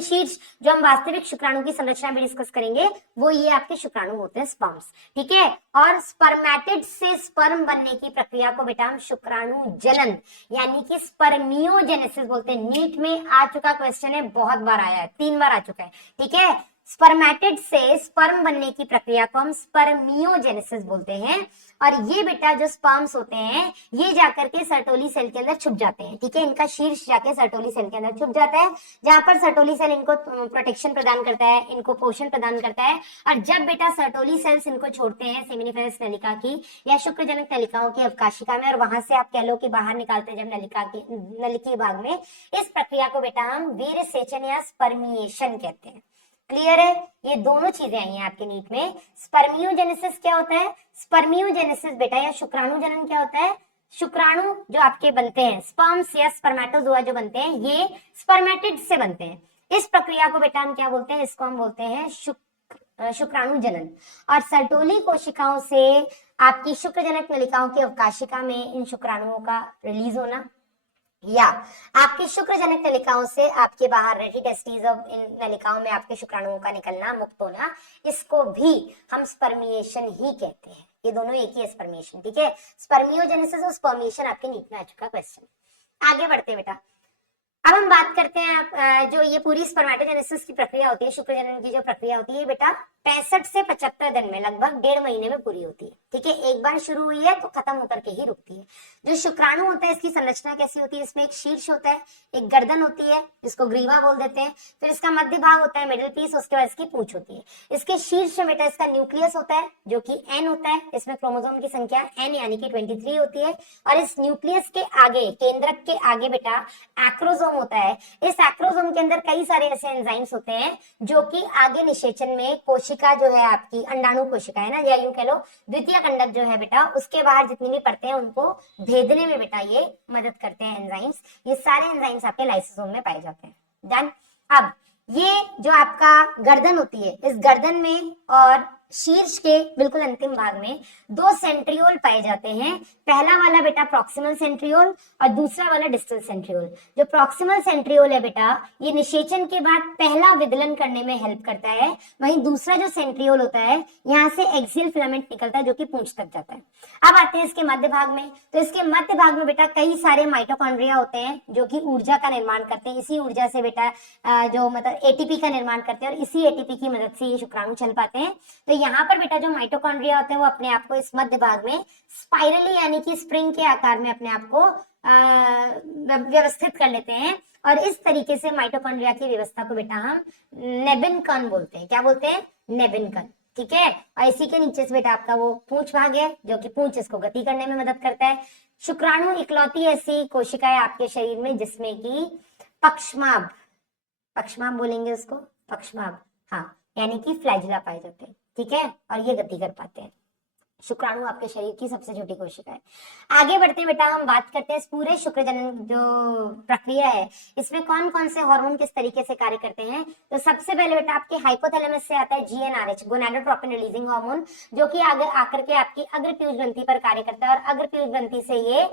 शीर्ष, जो हम वास्तविक शुक्राणु की संरचना भी डिस्कस करेंगे, वो ये आपके शुक्राणु होते हैं, स्पर्म्स। ठीक है। और स्पर्मेटिड से स्पर्म बनने की प्रक्रिया को बेटा हम शुक्राणु जनन यानी कि स्पर्मियोजेनेसिस बोलते हैं। नीट में आ चुका क्वेश्चन है, बहुत बार आया है, 3 बार आ चुका है। ठीक है। स्पर्मेटिड से स्पर्म बनने की प्रक्रिया को हम स्पर्मियोजेनेसिस बोलते हैं। और ये बेटा जो स्पर्म्स होते हैं, ये जाकर के सर्टोली सेल के अंदर छुप जाते हैं। ठीक है। इनका शीर्ष जाके सर्टोली सेल के अंदर छुप जाता है, जहां पर सर्टोली सेल इनको प्रोटेक्शन प्रदान करता है, इनको पोषण प्रदान करता है। और जब बेटा सर्टोली सेल्स इनको छोड़ते हैं सेमिनिफेरस नलिका की या शुक्रजनक नलिकाओं की अवकाशिका में, और वहां से आप कह लो कि बाहर निकालते हैं जब नलिका की नलिकी भाग में, इस प्रक्रिया को बेटा हम वीर्यसेचन या स्पर्मिएशन कहते हैं। क्लियर है? ये दोनों चीजें आई हैं आपके नीट में। स्पर्मियोजेनेसिस क्या होता है? स्पर्मियोजेनेसिस बेटा या शुक्राणु जनन क्या होता है? शुक्राणु जो आपके बनते हैं, स्पर्म्स या स्पर्मेटोजोआ जो बनते हैं, ये स्पर्मेटिड से बनते हैं। इस प्रक्रिया को बेटा हम क्या बोलते हैं? इसको हम बोलते हैं शुक्राणु जनन। और सर्टोली कोशिकाओं से आपकी शुक्रजनक नलिकाओं की अवकाशिका में इन शुक्राणुओं का रिलीज होना, या आपकी शुक्रजनक नलिकाओं से आपके बाहर रेडी टेस्टिस और इन नलिकाओं में आपके शुक्राणुओं का निकलना, मुक्त होना, इसको भी हम स्पर्मिएशन ही कहते हैं। ये दोनों एक ही है, स्पर्मिएशन। ठीक है। स्पर्मियोजेनेसिस और स्पर्मिएशन आपके नीट में आ चुका क्वेश्चन। आगे बढ़ते हैं बेटा। अब हम बात करते हैं जो ये पूरी स्पर्मेटोजेनेसिस की प्रक्रिया होती है, शुक्रजनन की जो प्रक्रिया होती है बेटा, 65 से 75 दिन में, लगभग 1.5 महीने में पूरी होती है। ठीक है। एक बार शुरू हुई है तो खत्म होकर के ही रुकती है। जो शुक्राणु होता है, इसकी संरचना कैसी होती है? इसमें एक शीर्ष होता है, एक गर्दन होती है, इसको ग्रीवा बोल देते हैं, फिर इसका मध्य भाग होता है, मिडिल पीस, उसके बाद इसकी पूंछ होती है। इसके शीर्ष में बेटा इसका न्यूक्लियस होता है, जो कि n होता है। इसमें क्रोमोसोम की संख्या n यानी कि 23 होती है। और इस न्यूक्लियस के आगे, केंद्रक के आगे बेटा एक्रोसोम होता है। इस एक्रोसोम के अंदर कई सारे ऐसे एंजाइम्स होते हैं जो कि आगे निषेचन में कोशिका जो है आपकी, अंडाणु कोशिका है ना, या यूं कह लो द्वितीय कंडक जो है बेटा, उसके बाहर जितनी भी परतें हैं उनको भेदने में बेटा ये मदद करते हैं एंजाइम्स। ये सारे एंजाइम्स आपके लाइसोसोम में पाए जाते हैं। डन। अब ये जो आपका गर्दन होती है, इस गर्दन में और शीर्ष के बिल्कुल अंतिम भाग में 2 सेंट्रियोल पाए जाते हैं। पहला वाला बेटा प्रॉक्सिमल सेंट्रियोल और दूसरा वाला डिस्टल सेंट्रियोल। जो प्रॉक्सिमल सेंट्रियोल है बेटा, ये निषेचन के बाद पहला विदलन करने में हेल्प करता है। वहीं दूसरा जो सेंट्रियोल होता है, यहाँ से एक्सियल फिलामेंट निकलता है जो कि पूंछ तक जाता है। अब आते हैं इसके मध्य भाग में। तो इसके मध्य भाग में बेटा कई सारे माइटोकॉन्ड्रिया होते हैं जो कि ऊर्जा का निर्माण करते हैं। इसी ऊर्जा से बेटा जो मतलब एटीपी का निर्माण करते हैं, और इसी एटीपी की मदद से ये शुक्राणु चल पाते हैं। तो यहाँ पर बेटा जो माइटोकॉन्ड्रिया होते हैं, वो अपने आप को इस मध्य भाग में स्पाइरली यानी कि स्प्रिंग के आकार में अपने आप को व्यवस्थित कर लेते हैं। और इस तरीके से माइटोकॉन्ड्रिया की व्यवस्था को बेटा हम नेबिन कण बोलते हैं। क्या बोलते हैं? नेबिन कण। ठीक है। और इसी के नीचे से बेटा आपका वो पूंछ भाग है, जो कि पूंछ इसको गति करने में मदद करता है। शुक्राणु इकलौती ऐसी कोशिका है आपके शरीर में जिसमें कि पक्षमाभ, पक्षमाभ बोलेंगे उसको, पक्षमाभ, हाँ, यानी कि फ्लैजिला पाए जाते हैं। ठीक है। और ये गति कर पाते हैं। शुक्राणु आपके शरीर की सबसे छोटी कोशिका है। आगे बढ़ते हैं बेटा, हम बात करते हैं इस पूरे शुक्र जनन जो प्रक्रिया है इसमें कौन कौन से हार्मोन किस तरीके से कार्य करते हैं। तो सबसे पहले बेटा आपके हाइपोथैलेमस से आता है GnRH, गोनाडोट्रोपिन रिलीजिंग हार्मोन, जो कि आगे आकर के आपकी अग्रपीयूष ग्रंथि पर कार्य करता है और अग्रपीयूष ग्रंथि से ये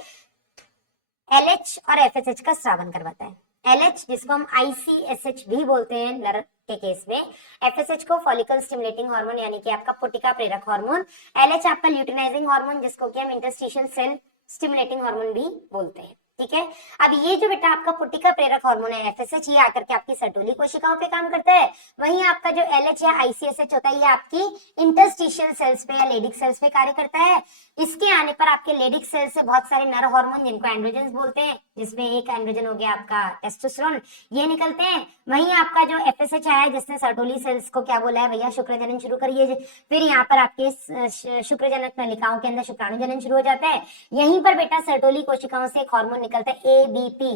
LH और FSH का स्रावन करवाता है। LH जिसको हम ICSH भी बोलते हैं नर के केस में, FSH को फॉलिकल स्टिमुलेटिंग हार्मोन यानी कि आपका पुटिका प्रेरक हार्मोन, LH आपका ल्यूटिनाइजिंग हार्मोन जिसको कि हम इंटरस्टिशियल सेल स्टिमुलेटिंग हार्मोन भी बोलते हैं। ठीक है, अब ये जो बेटा आपका पुटिका प्रेरक हार्मोन है FSH, ये आकर के आपकी सर्टोली कोशिकाओं पे काम करता है। वहीं आपका जो LH या ICSH होता है ये आपकी इंटरस्टिशियल सेल्स पे या लेडिक सेल्स पे कार्य करता है। इसके आने पर आपके लेडिक सेल्स से बहुत सारे नर हार्मोन जिनको एंड्रोजन्स बोलते हैं, जिसमें एक एंड्रोजन हो गया आपका टेस्टोस्टेरोन, ये निकलते हैं। वहीं आपका जो FSH आया है जिसने सर्टोली सेल्स को क्या बोला है भैया, शुक्र जनन शुरू करिए। फिर यहाँ पर आपके शुक्रजनक नलिकाओं के अंदर शुक्राणु जनन शुरू हो जाता है। यहीं पर बेटा सर्टोली कोशिकाओं से एक हार्मोन निकलता है ABP,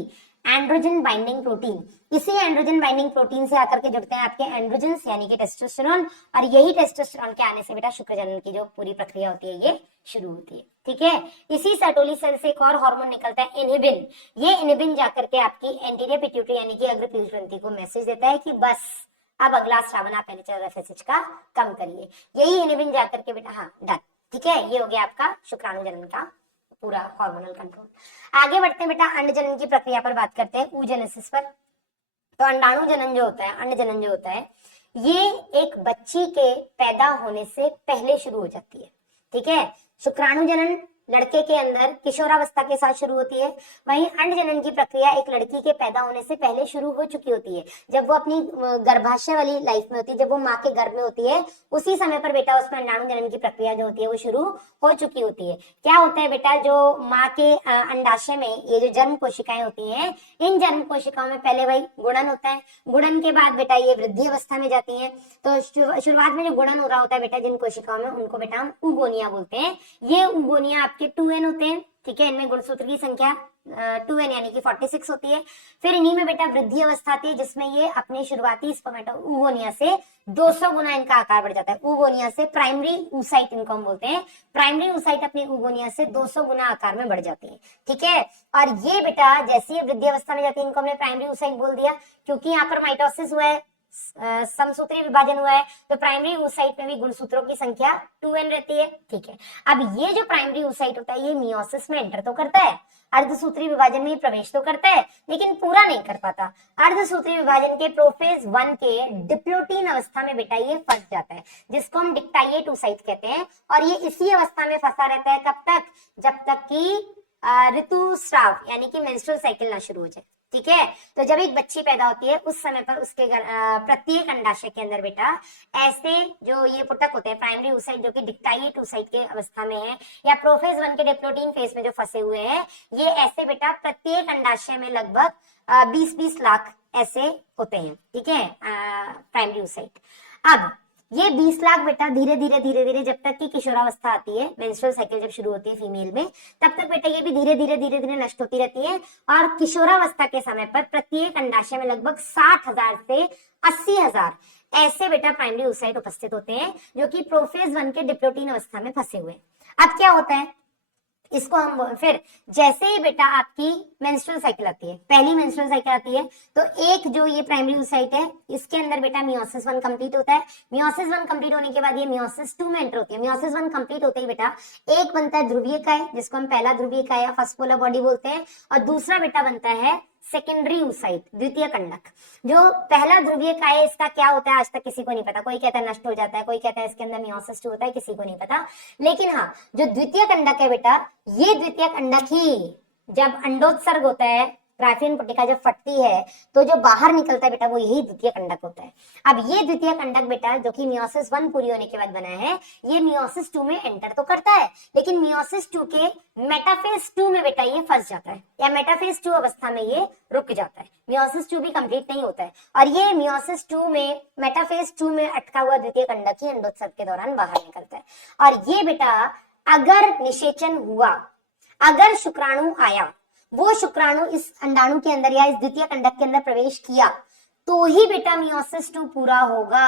एंड्रोजन बाइंडिंग प्रोटीन। इसी एंड्रोजन बाइंडिंग प्रोटीन से आकर के जुड़ते हैं आपके एंड्रोजन्स यानी कि टेस्टोस्टेरोन, और यही टेस्टोस्टेरोन के आने से बेटा शुक्र जनन की जो पूरी प्रक्रिया होती है ये शुरू होती है। ठीक है, इसी सर्टोली सेल से एक और हार्मोन निकलता है इनहिबिन। ये इनहिबिन जाकर के आपकी एंटीरियर पिट्यूटरी यानी कि अग्रपीयूष ग्रंथि को मैसेज देता है कि बस अब अगला स्रावन आप LH और FSH का कम करिए। यही इनहिबिन जाकर के बेटा, हाँ डन, ठीक है, ये हो गया आपका शुक्राणु जनन का पूरा हार्मोनल कंट्रोल। आगे बढ़ते हैं बेटा, अंड जनन की प्रक्रिया पर बात करते हैं, oogenesis पर। तो अंडाणु जनन जो होता है, अंड जनन जो होता है, ये एक बच्ची के पैदा होने से पहले शुरू हो जाती है। ठीक है, शुक्राणु जनन लड़के के अंदर किशोरावस्था के साथ शुरू होती है, वहीं अंड जनन की प्रक्रिया एक लड़की के पैदा होने से पहले शुरू हो चुकी होती है। जब वो अपनी गर्भाशय वाली लाइफ में होती है, जब वो माँ के गर्भ में होती है, उसी समय पर बेटा उसमें अंडाणु जनन की प्रक्रिया जो होती है वो शुरू हो चुकी होती है। क्या होता है बेटा, जो माँ के अंडाशय में ये जो जन्म कोशिकाएं होती हैं, इन जन्म कोशिकाओं में पहले वही गुणन होता है। गुणन के बाद बेटा ये वृद्धि अवस्था में जाती है। तो शुरुआत में जो गुणन हो रहा होता है बेटा जिन कोशिकाओं में, उनको बेटा हम उगोनिया बोलते हैं। ये उगोनिया आपके 2n होते हैं। ठीक है, इनमें गुणसूत्र की संख्या 2n यानी कि 46 होती है। फिर इन्हीं में बेटा वृद्धि अवस्था आती है जिसमें ये अपने शुरुआती स्पर्मेटा उगोनिया से 200 गुना इनका आकार बढ़ जाता है। उगोनिया से प्राइमरी ऊसाइट इनको हम बोलते हैं, प्राइमरी ऊसाइट अपनी उगोनिया से 200 गुना आकार में बढ़ जाती है। ठीक है, और ये बेटा जैसे ही वृद्धि अवस्था में जाती है, इनको हमने प्राइमरी ऊसाइट बोल दिया क्योंकि यहाँ पर माइटोसिस हुआ है, समसूत्री विभाजन हुआ है, तो प्राइमरी oocyte में भी गुणसूत्रों की संख्या 2n रहती है। ठीक है, अब ये जो प्राइमरी oocyte होता है ये मियोसिस में एंटर तो करता है, अर्धसूत्री विभाजन में प्रवेश तो करता है, लेकिन पूरा नहीं कर पाता। अर्धसूत्री विभाजन के प्रोफेज 1 के डिप्लोटीन अवस्था में बेटा ये फंस जाता है, जिसको हम डिक्टाइएट oocyte कहते हैं, और ये इसी अवस्था में फंसा रहता है कब तक, जब तक कि ऋतुस्राव यानी कि मेंस्ट्रुअल साइकिल ना शुरू हो जाए। ठीक है, तो जब एक बच्ची पैदा होती है उस समय पर उसके प्रत्येक अंडाशय के अंदर बेटा ऐसे जो ये पुटक होते हैं प्राइमरी oocyte जो कि डिक्टाइएट oocyte के अवस्था में है, या प्रोफेज 1 के डिप्लोटीन फेज में जो फंसे हुए हैं, ये ऐसे बेटा प्रत्येक अंडाशय में लगभग 20-20 लाख ऐसे होते हैं। ठीक है, प्राइमरी oocyte। अब ये 20 लाख बेटा धीरे धीरे जब तक की किशोरावस्था आती है, मेंस्ट्रुअल साइकिल जब शुरू होती है फीमेल में, तब तक बेटा ये भी धीरे धीरे नष्ट होती रहती है, और किशोरावस्था के समय पर प्रत्येक अंडाशय में लगभग 60,000 से 80,000 ऐसे बेटा प्राइमरी oocyte उपस्थित होते हैं जो कि प्रोफेज 1 के डिप्लोटीन अवस्था में फंसे हुए। अब क्या होता है, इसको हम फिर जैसे ही बेटा आपकी मेंस्ट्रुअल साइकिल आती है, पहली मेंस्ट्रुअल साइकिल आती है, तो एक जो ये प्राइमरी oocyte है इसके अंदर बेटा मियोसिस 1 कंप्लीट होता है। मियोसिस 1 कंप्लीट होने के बाद ये मियोसिस 2 में एंटर होती है। मियोसिस 1 कंप्लीट होते ही बेटा एक बनता है ध्रुवीय काय, जिसको हम पहला ध्रुवीय काय या फर्स्ट पोलर बॉडी बोलते हैं, और दूसरा बेटा बनता है सेकेंडरी oocyte, द्वितीय कंडक। जो पहला ध्रुवीय काय इसका क्या होता है आज तक किसी को नहीं पता, कोई कहता है नष्ट हो जाता है, कोई कहता है इसके अंदर मियोसिस 2 होता है, किसी को नहीं पता। लेकिन हाँ, जो द्वितीय कंडक है बेटा, ये द्वितीय कंडक ही जब अंडोत्सर्ग होता है, ग्राफियन पुटिका जब फटती है तो जो बाहर निकलता है बेटा वो यही द्वितीय कंडक होता है। अब ये द्वितीय कंडक बेटा जो कि मियोसिस 1 पूरी होने के बाद बना है, ये मियोसिस 2 में एंटर तो करता है, लेकिन मियोसिस 2 के मेटाफेज 2 में बेटा ये फंस जाता है, या मेटाफेज 2 अवस्था में ये रुक जाता है। मियोसिस 2 भी कंप्लीट नहीं होता है, और ये मियोसिस 2 में मेटाफेज 2 में अटका हुआ द्वितीय कंडक ही अंडोत्सर्ग के दौरान बाहर निकलता है। और ये बेटा अगर निषेचन हुआ, अगर शुक्राणु आया, वो शुक्राणु इस अंडाणु के अंदर या इस द्वितीय कंडक के अंदर प्रवेश किया, तो ही बेटा मियोसिस 2 पूरा होगा।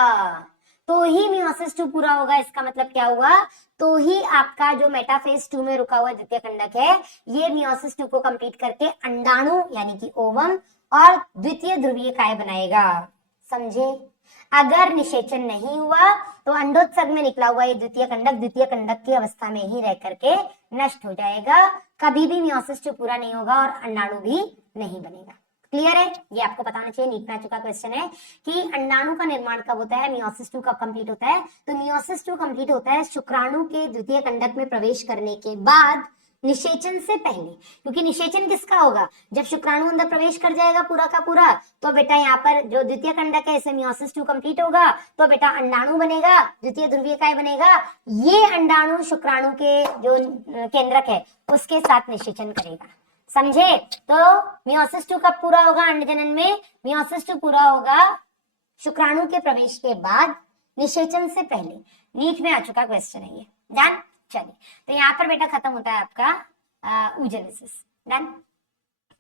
तो ही मियोसिस 2 पूरा होगा। इसका मतलब क्या हुआ, तो ही आपका जो मेटाफेज 2 में रुका हुआ द्वितीय कंडक है ये मियोसिस 2 को कंप्लीट करके अंडाणु यानी कि ओवम और द्वितीय ध्रुवीय काय बनाएगा। समझे? अगर निषेचन नहीं हुआ तो अंडोत्सर्ग में निकला हुआ ये द्वितीय कंडक की अवस्था में ही रह करके नष्ट हो जाएगा। कभी भी मियोसिस 2 पूरा नहीं होगा और अंडाणु भी नहीं बनेगा। क्लियर है? ये आपको बताना चाहिए, नीट में आ चुका क्वेश्चन है कि अंडाणु का निर्माण कब होता है, मियोसिस 2 कब कंप्लीट होता है। तो मियोसिस 2 कंप्लीट होता है शुक्राणु के द्वितीय कंडक में प्रवेश करने के बाद, निषेचन से पहले। क्योंकि निषेचन किसका होगा, जब शुक्राणु अंदर प्रवेश कर जाएगा पूरा का पूरा, तो बेटा यहाँ पर जो द्वितीय कंडक है इसे मियोसिस 2 कंप्लीट होगा, तो बेटा अंडाणु बनेगा, द्वितीय ध्रुवीय काय बनेगा। ये अंडाणु शुक्राणु के जो केंद्रक है उसके साथ निषेचन करेगा। समझे? तो मियोसिस 2 कब पूरा होगा अंडजनन में, मियोसिस 2 पूरा होगा शुक्राणु के प्रवेश के बाद, निषेचन से पहले। नीट में आ चुका क्वेश्चन है ये। डन? चलिए, तो यहाँ पर बेटा खत्म होता है आपका oogenesis। डन?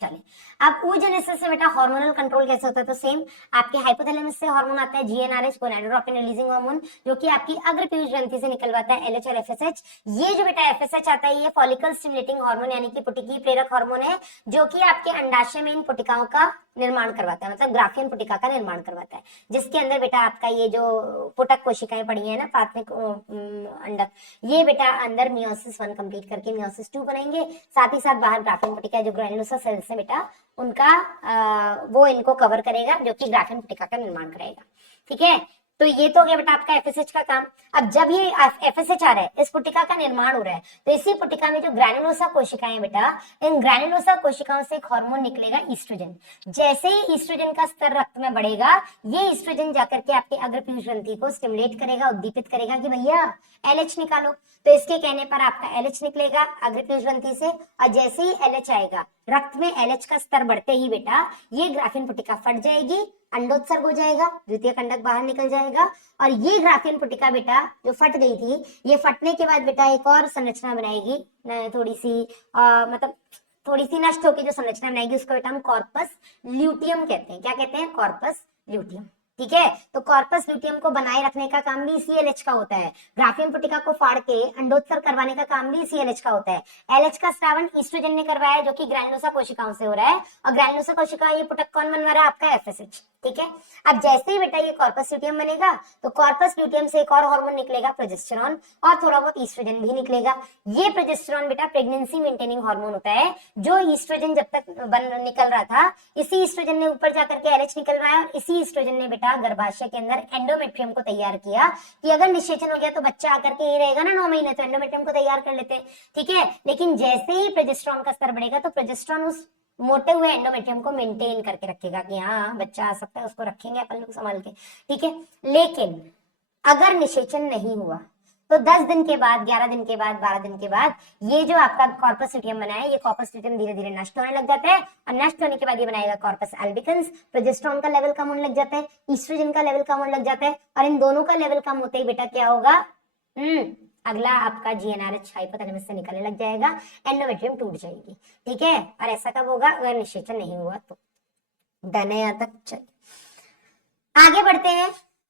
चलिए, अब oogenesis से बेटा हार्मोनल कंट्रोल कैसे होता है, तो सेम आपके हाइपोथैलेमस से हार्मोन आता है GnRH, गोनाडोट्रोपिन रिलीजिंग हार्मोन, जो कि आपकी अग्रपीयूष ग्रंथि से निकलवाता है LH और FSH। ये जो बेटा FSH आता है ये फॉलिकल स्टिमुलेटिंग हार्मोन यानी कि पुटिकी प्रेरक हार्मोन है, जो कि आपके अंडाशय में इन पुटिकाओं का निर्माण करवाता है, मतलब ग्राफियन पुटिका का निर्माण करवाता है, जिसके अंदर बेटा आपका ये जो पुटक कोशिकाएं पड़ी है ना, प्राथमिक अंडक, ये बेटा अंदर मियोसिस 1 कंप्लीट करके मियोसिस 2 बनाएंगे। साथ ही साथ बाहर ग्राफियन पुटिका जो ग्रैन्युलोसा सेल्स है बेटा उनका वो इनको कवर करेगा, जो कि ग्राफियन पुटिका का निर्माण करेगा। ठीक है, तो ये तो हो गया बेटा आपका FSH का काम। अब जब ये FSH आ रहा है, इस पुटिका का निर्माण हो रहा है, तो इसी पुटिका में जो ग्रैन्युलोसा कोशिकाएं बेटा, इन ग्रैन्युलोसा कोशिकाओं से एक हार्मोन निकलेगा ईस्ट्रोजन। जैसे ही ईस्ट्रोजन का स्तर रक्त में बढ़ेगा, ये ईस्ट्रोजन जाकर के आपके अग्रपीयूष ग्रंथि को स्टिमुलेट करेगा, उद्दीपित करेगा कि भैया LH निकालो। तो इसके कहने पर आपका LH निकलेगा अग्रपीयूष ग्रंथि से, और जैसे ही LH आएगा, रक्त में LH का स्तर बढ़ते ही बेटा ये ग्राफियन पुटिका फट जाएगी, अंडोत्सर्ग हो जाएगा, द्वितीय कंडक बाहर निकल जाएगा, और ये ग्राफियन पुटिका बेटा जो फट गई थी, ये फटने के बाद बेटा एक और संरचना बनाएगी, थोड़ी सी मतलब थोड़ी सी नष्ट होकर जो संरचना बनाएगी उसको बेटा हम कॉर्पस ल्यूटियम कहते हैं। क्या कहते हैं? Corpus luteum. ठीक है, तो कॉर्पस ल्यूटियम को बनाए रखने का काम भी इसी LH का होता है। ग्राफियन पुटिका को फाड़ के अंडोत्सर्ग करवाने का काम भी इसी LH का होता है। LH का स्रावन ईस्ट्रोजन ने करवाया है, जो कि ग्रैन्युलोसा कोशिकाओं से हो रहा है, और ग्रैन्युलोसा कोशिका ये पुटक कौन बनवा रहा है? आपका FSH। ठीक है, अब जैसे ही बेटा ये कॉर्पस ल्यूटियम बनेगा, तो कॉर्पस ल्यूटियम से एक और हार्मोन निकलेगा प्रोजेस्टेरॉन, और थोड़ा बहुत ईस्ट्रोजन भी निकलेगा। ये प्रोजेस्टेरॉन बेटा प्रेगनेंसी मेंटेनिंग हार्मोन होता है, जो ईस्ट्रोजन जब तक निकल रहा था, इसी ईस्ट्रोजन ने ऊपर जाकर के LH निकलवाया, और इसी ईस्ट्रोजन ने बेटा गर्भाशय के अंदर एंडोमेट्रियम को तैयार किया कि अगर निषेचन हो गया तो बच्चा आकर के ये रहेगा ना 9 महीने, तो एंडोमेट्रियम को तैयार कर लेते हैं। ठीक है, लेकिन जैसे ही प्रोजेस्टेरॉन का स्तर बढ़ेगा, तो प्रोजेस्टेरॉन उस मोटे हुए एंडोमेट्रियम को मेंटेन करके रखेगा कि हाँ बच्चा आ सकता है, उसको रखेंगे अपन लोग संभाल के। ठीक है, लेकिन अगर निषेचन नहीं हुआ तो 10 दिन के बाद, 11 दिन के बाद, 12 दिन के बाद ये जो आपका कॉर्पस ल्यूटियम बना है, ये कॉर्पस ल्यूटियम धीरे धीरे नष्ट होने लग जाता है, और नष्ट होने के बाद ये बनाएगा कॉर्पस अल्बिकन्स। प्रोजेस्टेरॉन का लेवल कम होने लग जाता है, ईस्ट्रोजन का लेवल कम होने लग जाता है, और इन दोनों का लेवल कम होते ही बेटा क्या होगा? अगला आपका GnRH हाइपोथैलेमस से निकलने लग जाएगा, एंडोमेट्रियम टूट जाएगी। ठीक है, और ऐसा कब होगा? अगर निषेचन नहीं हुआ तो। डन है यहाँ तक? चलिए आगे बढ़ते हैं।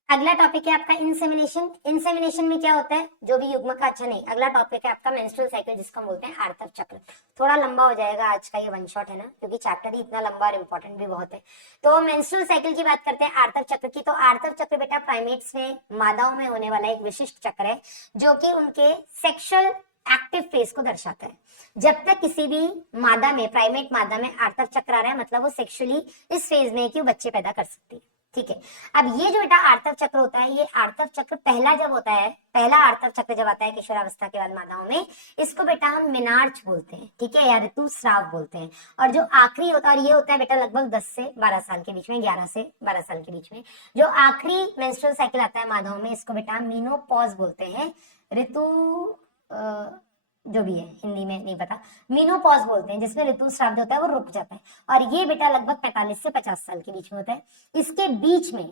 अगला टॉपिक है आपका इंसेमिनेशन। इंसेमिनेशन में क्या होता है? जो भी युग्मक का, अच्छा नहीं, अगला टॉपिक है आपका मेंस्ट्रुअल साइकिल, जिसको हम बोलते हैं आर्तव चक्र। थोड़ा लंबा हो जाएगा आज का ये वन शॉट है ना, क्योंकि चैप्टर ही इतना लंबा और इंपॉर्टेंट भी बहुत है। तो मेंस्ट्रुअल साइकिल की बात करते हैं, आर्तव चक्र की। तो आर्तव चक्र बेटा प्राइमेट्स में, मादाओं में होने वाला एक विशिष्ट चक्र है, जो कि उनके सेक्सुअल एक्टिव फेज को दर्शाता है। जब तक किसी भी मादा में, प्राइमेट मादा में आर्तव चक्र आ रहा है, मतलब वो सेक्सुअली इस फेज में है कि वो बच्चे पैदा कर सकती है। ठीक है, अब ये जो बेटा आर्तव चक्र होता है, ये आर्तव चक्र पहला जब होता है, पहला आर्तव चक्र जब आता है किशोरावस्था के बाद मादाओं में, इसको बेटा हम मेनार्च बोलते हैं। ठीक है, या ऋतुस्राव बोलते हैं। और जो आखिरी होता है, और ये होता है बेटा लगभग 10 से 12 साल के बीच में, 11 से 12 साल के बीच में, जो आखिरी मेंस्ट्रुअल साइकिल आता है मादाओं में, इसको बेटा मीनोपॉज बोलते हैं। ऋतु जो भी है, हिंदी में नहीं पता, मीनोपॉज बोलते हैं, जिसमें ऋतुस्राव जो होता है वो रुक जाता है, और ये बेटा लगभग 45 से 50 साल के बीच में होता है। इसके बीच में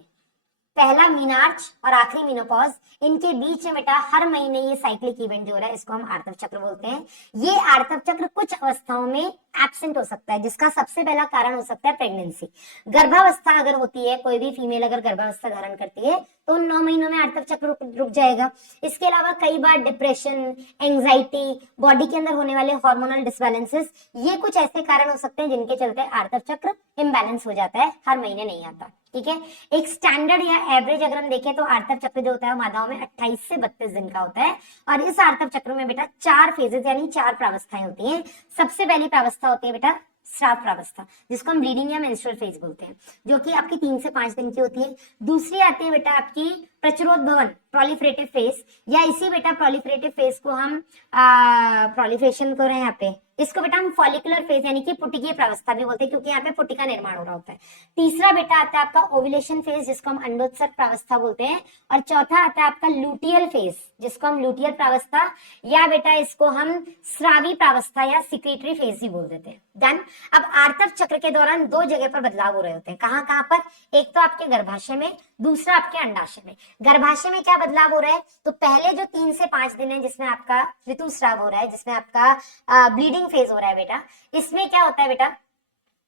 पहला मीनार्च और आखिरी मीनोपॉज, इनके बीच में बेटा हर महीने ये साइक्लिक इवेंट जो हो रहा है, इसको हम आर्तव चक्र बोलते हैं। ये आर्तव चक्र कुछ अवस्थाओं में एब्सेंट हो सकता है, जिसका सबसे पहला कारण हो सकता है प्रेगनेंसी। गर्भावस्था अगर होती है, कोई भी फीमेल अगर गर्भावस्था धारण करती है तो 9 महीनों में आर्तव चक्र रुक जाएगा। इसके अलावा कई बार डिप्रेशन, एंजाइटी, बॉडी के अंदर होने वाले हार्मोनल डिसबैलेंसेस, ये कुछ ऐसे कारण हो सकते हैं जिनके चलते आर्तव चक्र इम्बैलेंस हो जाता है, हर महीने नहीं आता। ठीक है, एक स्टैंडर्ड या एवरेज अगर हम देखें तो आर्तव चक्र जो होता है मादाओं में 28 से 32 दिन का होता है। और इस आर्तव चक्र में बेटा 4 फेजेस यानी 4 प्रावस्थाएं होती हैं। सबसे पहली प्रावस्था होती है बेटा स्राव प्रावस्था, जिसको हम ब्लीडिंग या मेंस्ट्रुअल फेज बोलते हैं, जो कि आपकी 3 से 5 दिन की होती है। दूसरी आती है बेटा आपकी प्रचुरोद्भवन, प्रोलिफरेटिव फेज, या इसी बेटा प्रोलिफरेटिव फेज को हम प्रोलिफरेशन कर रहे हैं यहाँ पे, इसको बेटा हम फॉलिकुलर फेज यानी कि पुटिकीय प्रावस्था भी बोलते हैं, क्योंकि यहाँ पे पुटी का निर्माण हो रहा होता है। तीसरा बेटा आता है आपका ओव्यूलेशन फेज, जिसको हम अंडोत्सर्ग प्रावस्था बोलते हैं। और चौथा आता है आपका लूटियल फेज, जिसको हम लूटियल प्रावस्था, या बेटा इसको हम स्रावी प्रावस्था या सिक्रेटरी फेज भी बोल देते हैं। डन। अब आर्तव चक्र के दौरान 2 जगह पर बदलाव हो रहे होते हैं। कहाँ कहाँ पर? एक तो आपके गर्भाशय में, दूसरा आपके अंडाशय में। गर्भाशय में क्या बदलाव हो रहा है? तो पहले जो 3 से 5 दिन है जिसमें आपका ऋतुस्राव हो रहा है, जिसमें आपका ब्लीडिंग फेज हो रहा है बेटा, इसमें क्या होता है बेटा,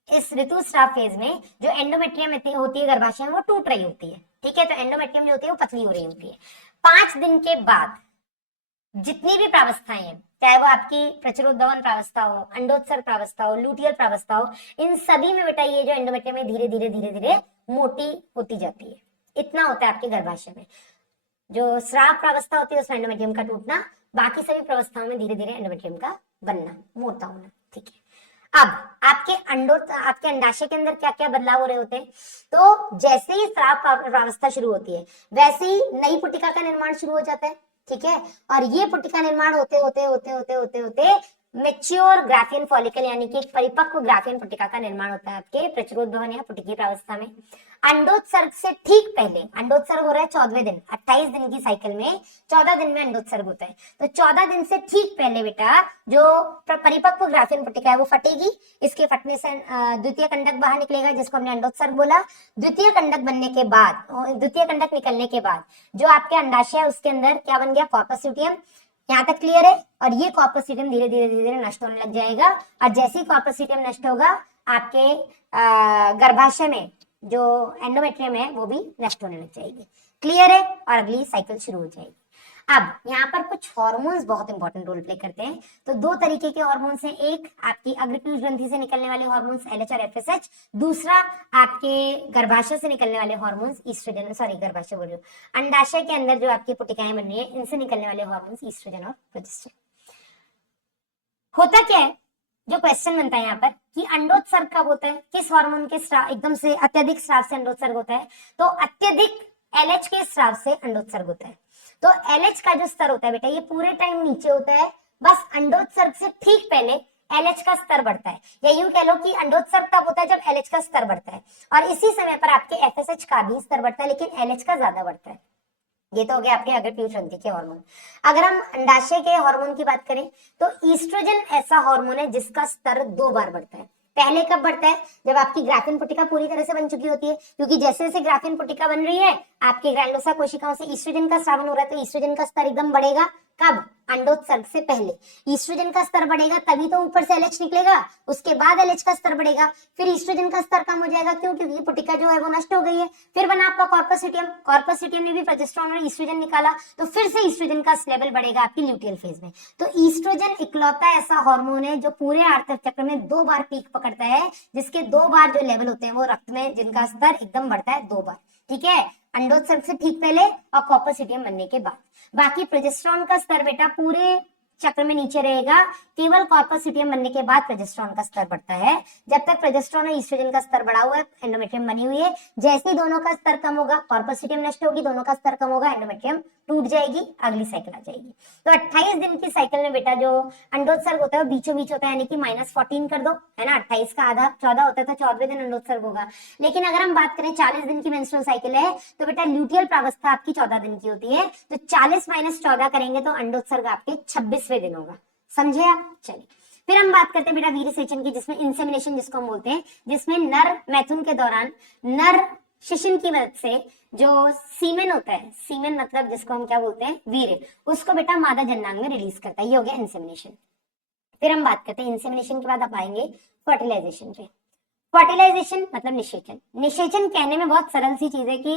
इस ऋतुस्राव फेज में जो एंडोमेट्रियम होती है गर्भाशय में वो टूट रही होती है। ठीक है, तो एंडोमेट्रियम जो होती है वो पतली हो रही होती है। 5 दिन के बाद जितनी भी प्रावस्थाएं हैं, चाहे वो आपकी प्रचुरोद्भवन प्रावस्था हो, अंडोत्सर्ग प्रावस्था हो, लूटियल प्रावस्था हो, इन सभी में बेटा ये जो एंडोमेट्रियम है धीरे धीरे मोटी होती जाती है। इतना होता है आपके गर्भाशय में। जो स्राव प्रावस्था होती है उसमें एंडोमेट्रियम का टूटना, बाकी सभी प्रावस्थाओं में धीरे धीरे एंडोमेट्रियम का बनना, मोटा होना। ठीक है, अब आपके अंडाशय के अंदर क्या क्या बदलाव हो रहे होते हैं? तो जैसे ही स्राव प्रावस्था शुरू होती है वैसे ही नई पुटिका का निर्माण शुरू हो जाता है। ठीक है, और ये पुटिका निर्माण होते होते मेच्योर ग्राफियन फॉलिकल यानी कि परिपक्व ग्राफियन पुटिका का निर्माण होता है आपके प्रचुरोद्भवन या पुटिकी प्रावस्था में। अंडोत्सर्ग से ठीक पहले, अंडोत्सर्ग हो रहा है 14वें दिन, 28 दिन की साइकिल में 14 दिन में अंडोत्सर्ग होता है। तो 14 दिन से ठीक पहले बेटा जो परिपक्व ग्राफियन पुटिका है वो फटेगी। इसके फटने से द्वितीय कंडक बाहर निकलेगा, जिसको हमने अंडोत्सर्ग बोला। द्वितीय कंडक बनने के बाद, द्वितीय कंडक निकलने के बाद जो आपके अंडाशय है उसके अंदर क्या बन गया? Corpus luteum. यहाँ तक क्लियर है? और ये कॉर्पस ल्यूटियम धीरे धीरे नष्ट होने लग जाएगा। और जैसे ही कॉर्पस ल्यूटियम नष्ट होगा आपके गर्भाशय में जो एंडोमेट्रियम है वो भी नष्ट होने लग जाएगी। क्लियर है? और अगली साइकिल शुरू हो जाएगी। अब यहाँ पर कुछ हार्मोन्स बहुत इंपॉर्टेंट रोल प्ले करते हैं। तो 2 तरीके के हार्मोन्स हैं, एक आपकी अग्रपीयूष ग्रंथि से निकलने वाले हार्मोन्स LH और FSH, दूसरा आपके गर्भाशय से निकलने वाले हार्मोन्स ईस्ट्रोजन, गर्भाशय बोल रही हूँ, अंडाशय के अंदर जो आपकी पुटिकाएं बन रही है इनसे निकलने वाले हार्मोन्स ईस्ट्रोजन और प्रोजेस्टेरोन। होता क्या है, जो क्वेश्चन बनता है यहाँ पर कि अंडोत्सर्ग कब होता है, किस हार्मोन के एकदम से अत्यधिक स्राव से अंडोत्सर्ग होता है? तो अत्यधिक LH के स्राव से अंडोत्सर्ग होता है। तो LH का जो स्तर होता है बेटा ये पूरे टाइम नीचे होता है, बस अंडोत्सर्ग से ठीक पहले LH का स्तर बढ़ता है, या यूं कह लो कि अंडोत्सर्ग तब होता है जब LH का स्तर बढ़ता है, और इसी समय पर आपके FSH का भी स्तर बढ़ता है, लेकिन LH का ज्यादा बढ़ता है। ये तो हो गया आपके अग्रपीयूष ग्रंथि के हार्मोन। अगर हम अंडाशय के हार्मोन की बात करें तो ईस्ट्रोजन ऐसा हार्मोन है जिसका स्तर 2 बार बढ़ता है। पहले कब बढ़ता है? जब आपकी ग्राफिन पुटिका पूरी तरह से बन चुकी होती है, क्योंकि जैसे जैसे ग्राफिन पुटिका बन रही है आपकी ग्रैंडोसा कोशिकाओं से ईस्ट्रोजन का स्रावन हो रहा है, तो ईस्ट्रोजन का स्तर एकदम बढ़ेगा। कब? अंडोत्सर्ग से पहले ईस्ट्रोजन का स्तर बढ़ेगा, तभी तो ऊपर से LH निकलेगा, उसके बाद LH का स्तर बढ़ेगा, फिर ईस्ट्रोजन का स्तर कम हो जाएगा। क्यों? क्योंकि पुटिका जो है वो नष्ट हो गई है। फिर बना आपका कॉर्पस ल्यूटियम, कॉर्पस ल्यूटियम ने भी प्रोजेस्टेरोन और ईस्ट्रोजन निकाला, तो फिर से ईस्ट्रोजन का लेवल बढ़ेगा आपकी ल्यूटियल फेज में। तो ईस्ट्रोजन इकलौता ऐसा हार्मोन है जो पूरे आर्तव चक्र में 2 बार पीक पकड़ता है, जिसके 2 बार जो लेवल होते हैं वो रक्त में जिनका स्तर एकदम बढ़ता है 2 बार। ठीक है, अंडोत्सर्ग से ठीक पहले और कॉर्पस ल्यूटियम बनने के बाद। बाकी प्रोजेस्टेरोन का स्तर बेटा पूरे चक्र में नीचे रहेगा, केवल कॉर्पस ल्यूटियम बनने के बाद प्रोजेस्टेरोन का स्तर बढ़ता है। जब तक प्रोजेस्टेरोन और ईस्ट्रोजन का स्तर बढ़ा हुआ है, एंडोमेट्रियम बनी हुई है, जैसे ही दोनों का स्तर कम होगा, कॉर्पस ल्यूटियम नष्ट होगी, दोनों का स्तर कम होगा, एंडोमेट्रियम टूट जाएगी, अगली साइकिल आ जाएगी। तो 28 दिन की साइकिल में बेटा जो अंडोत्सर्ग होता है वो बीचों बीच होता है, यानी कि -14 कर दो, है ना, 28 का आधा 14 होता है, तो 14वें दिन अंडोत्सर्ग होगा। लेकिन अगर हम बात करें 40 दिन की मेंस्ट्रुअल साइकिल है तो बेटा ल्यूटियल प्रावस्था आपकी 14 दिन की होती है, तो 40 - 14 करेंगे तो अंडोत्सर्ग आपके 26वें दिन होगा। समझे आप? चलिए फिर हम बात करते हैं बेटा वीर्य सेचन की, जिसमें इंसेमिनेशन जिसको हम बोलते हैं, जिसमें नर मैथुन के दौरान नर शिशिन की मदद से जो सीमेन होता है, सीमेन मतलब जिसको हम क्या बोलते हैं वीर्य, उसको बेटा मादा जननांग में रिलीज करता है, ये हो गया इंसेमिनेशन। फिर हम बात करते हैं इंसेमिनेशन के बाद आप आएंगे फर्टिलाइजेशन पे। फर्टिलाइजेशन मतलब निषेचन। निषेचन कहने में बहुत सरल सी चीज है कि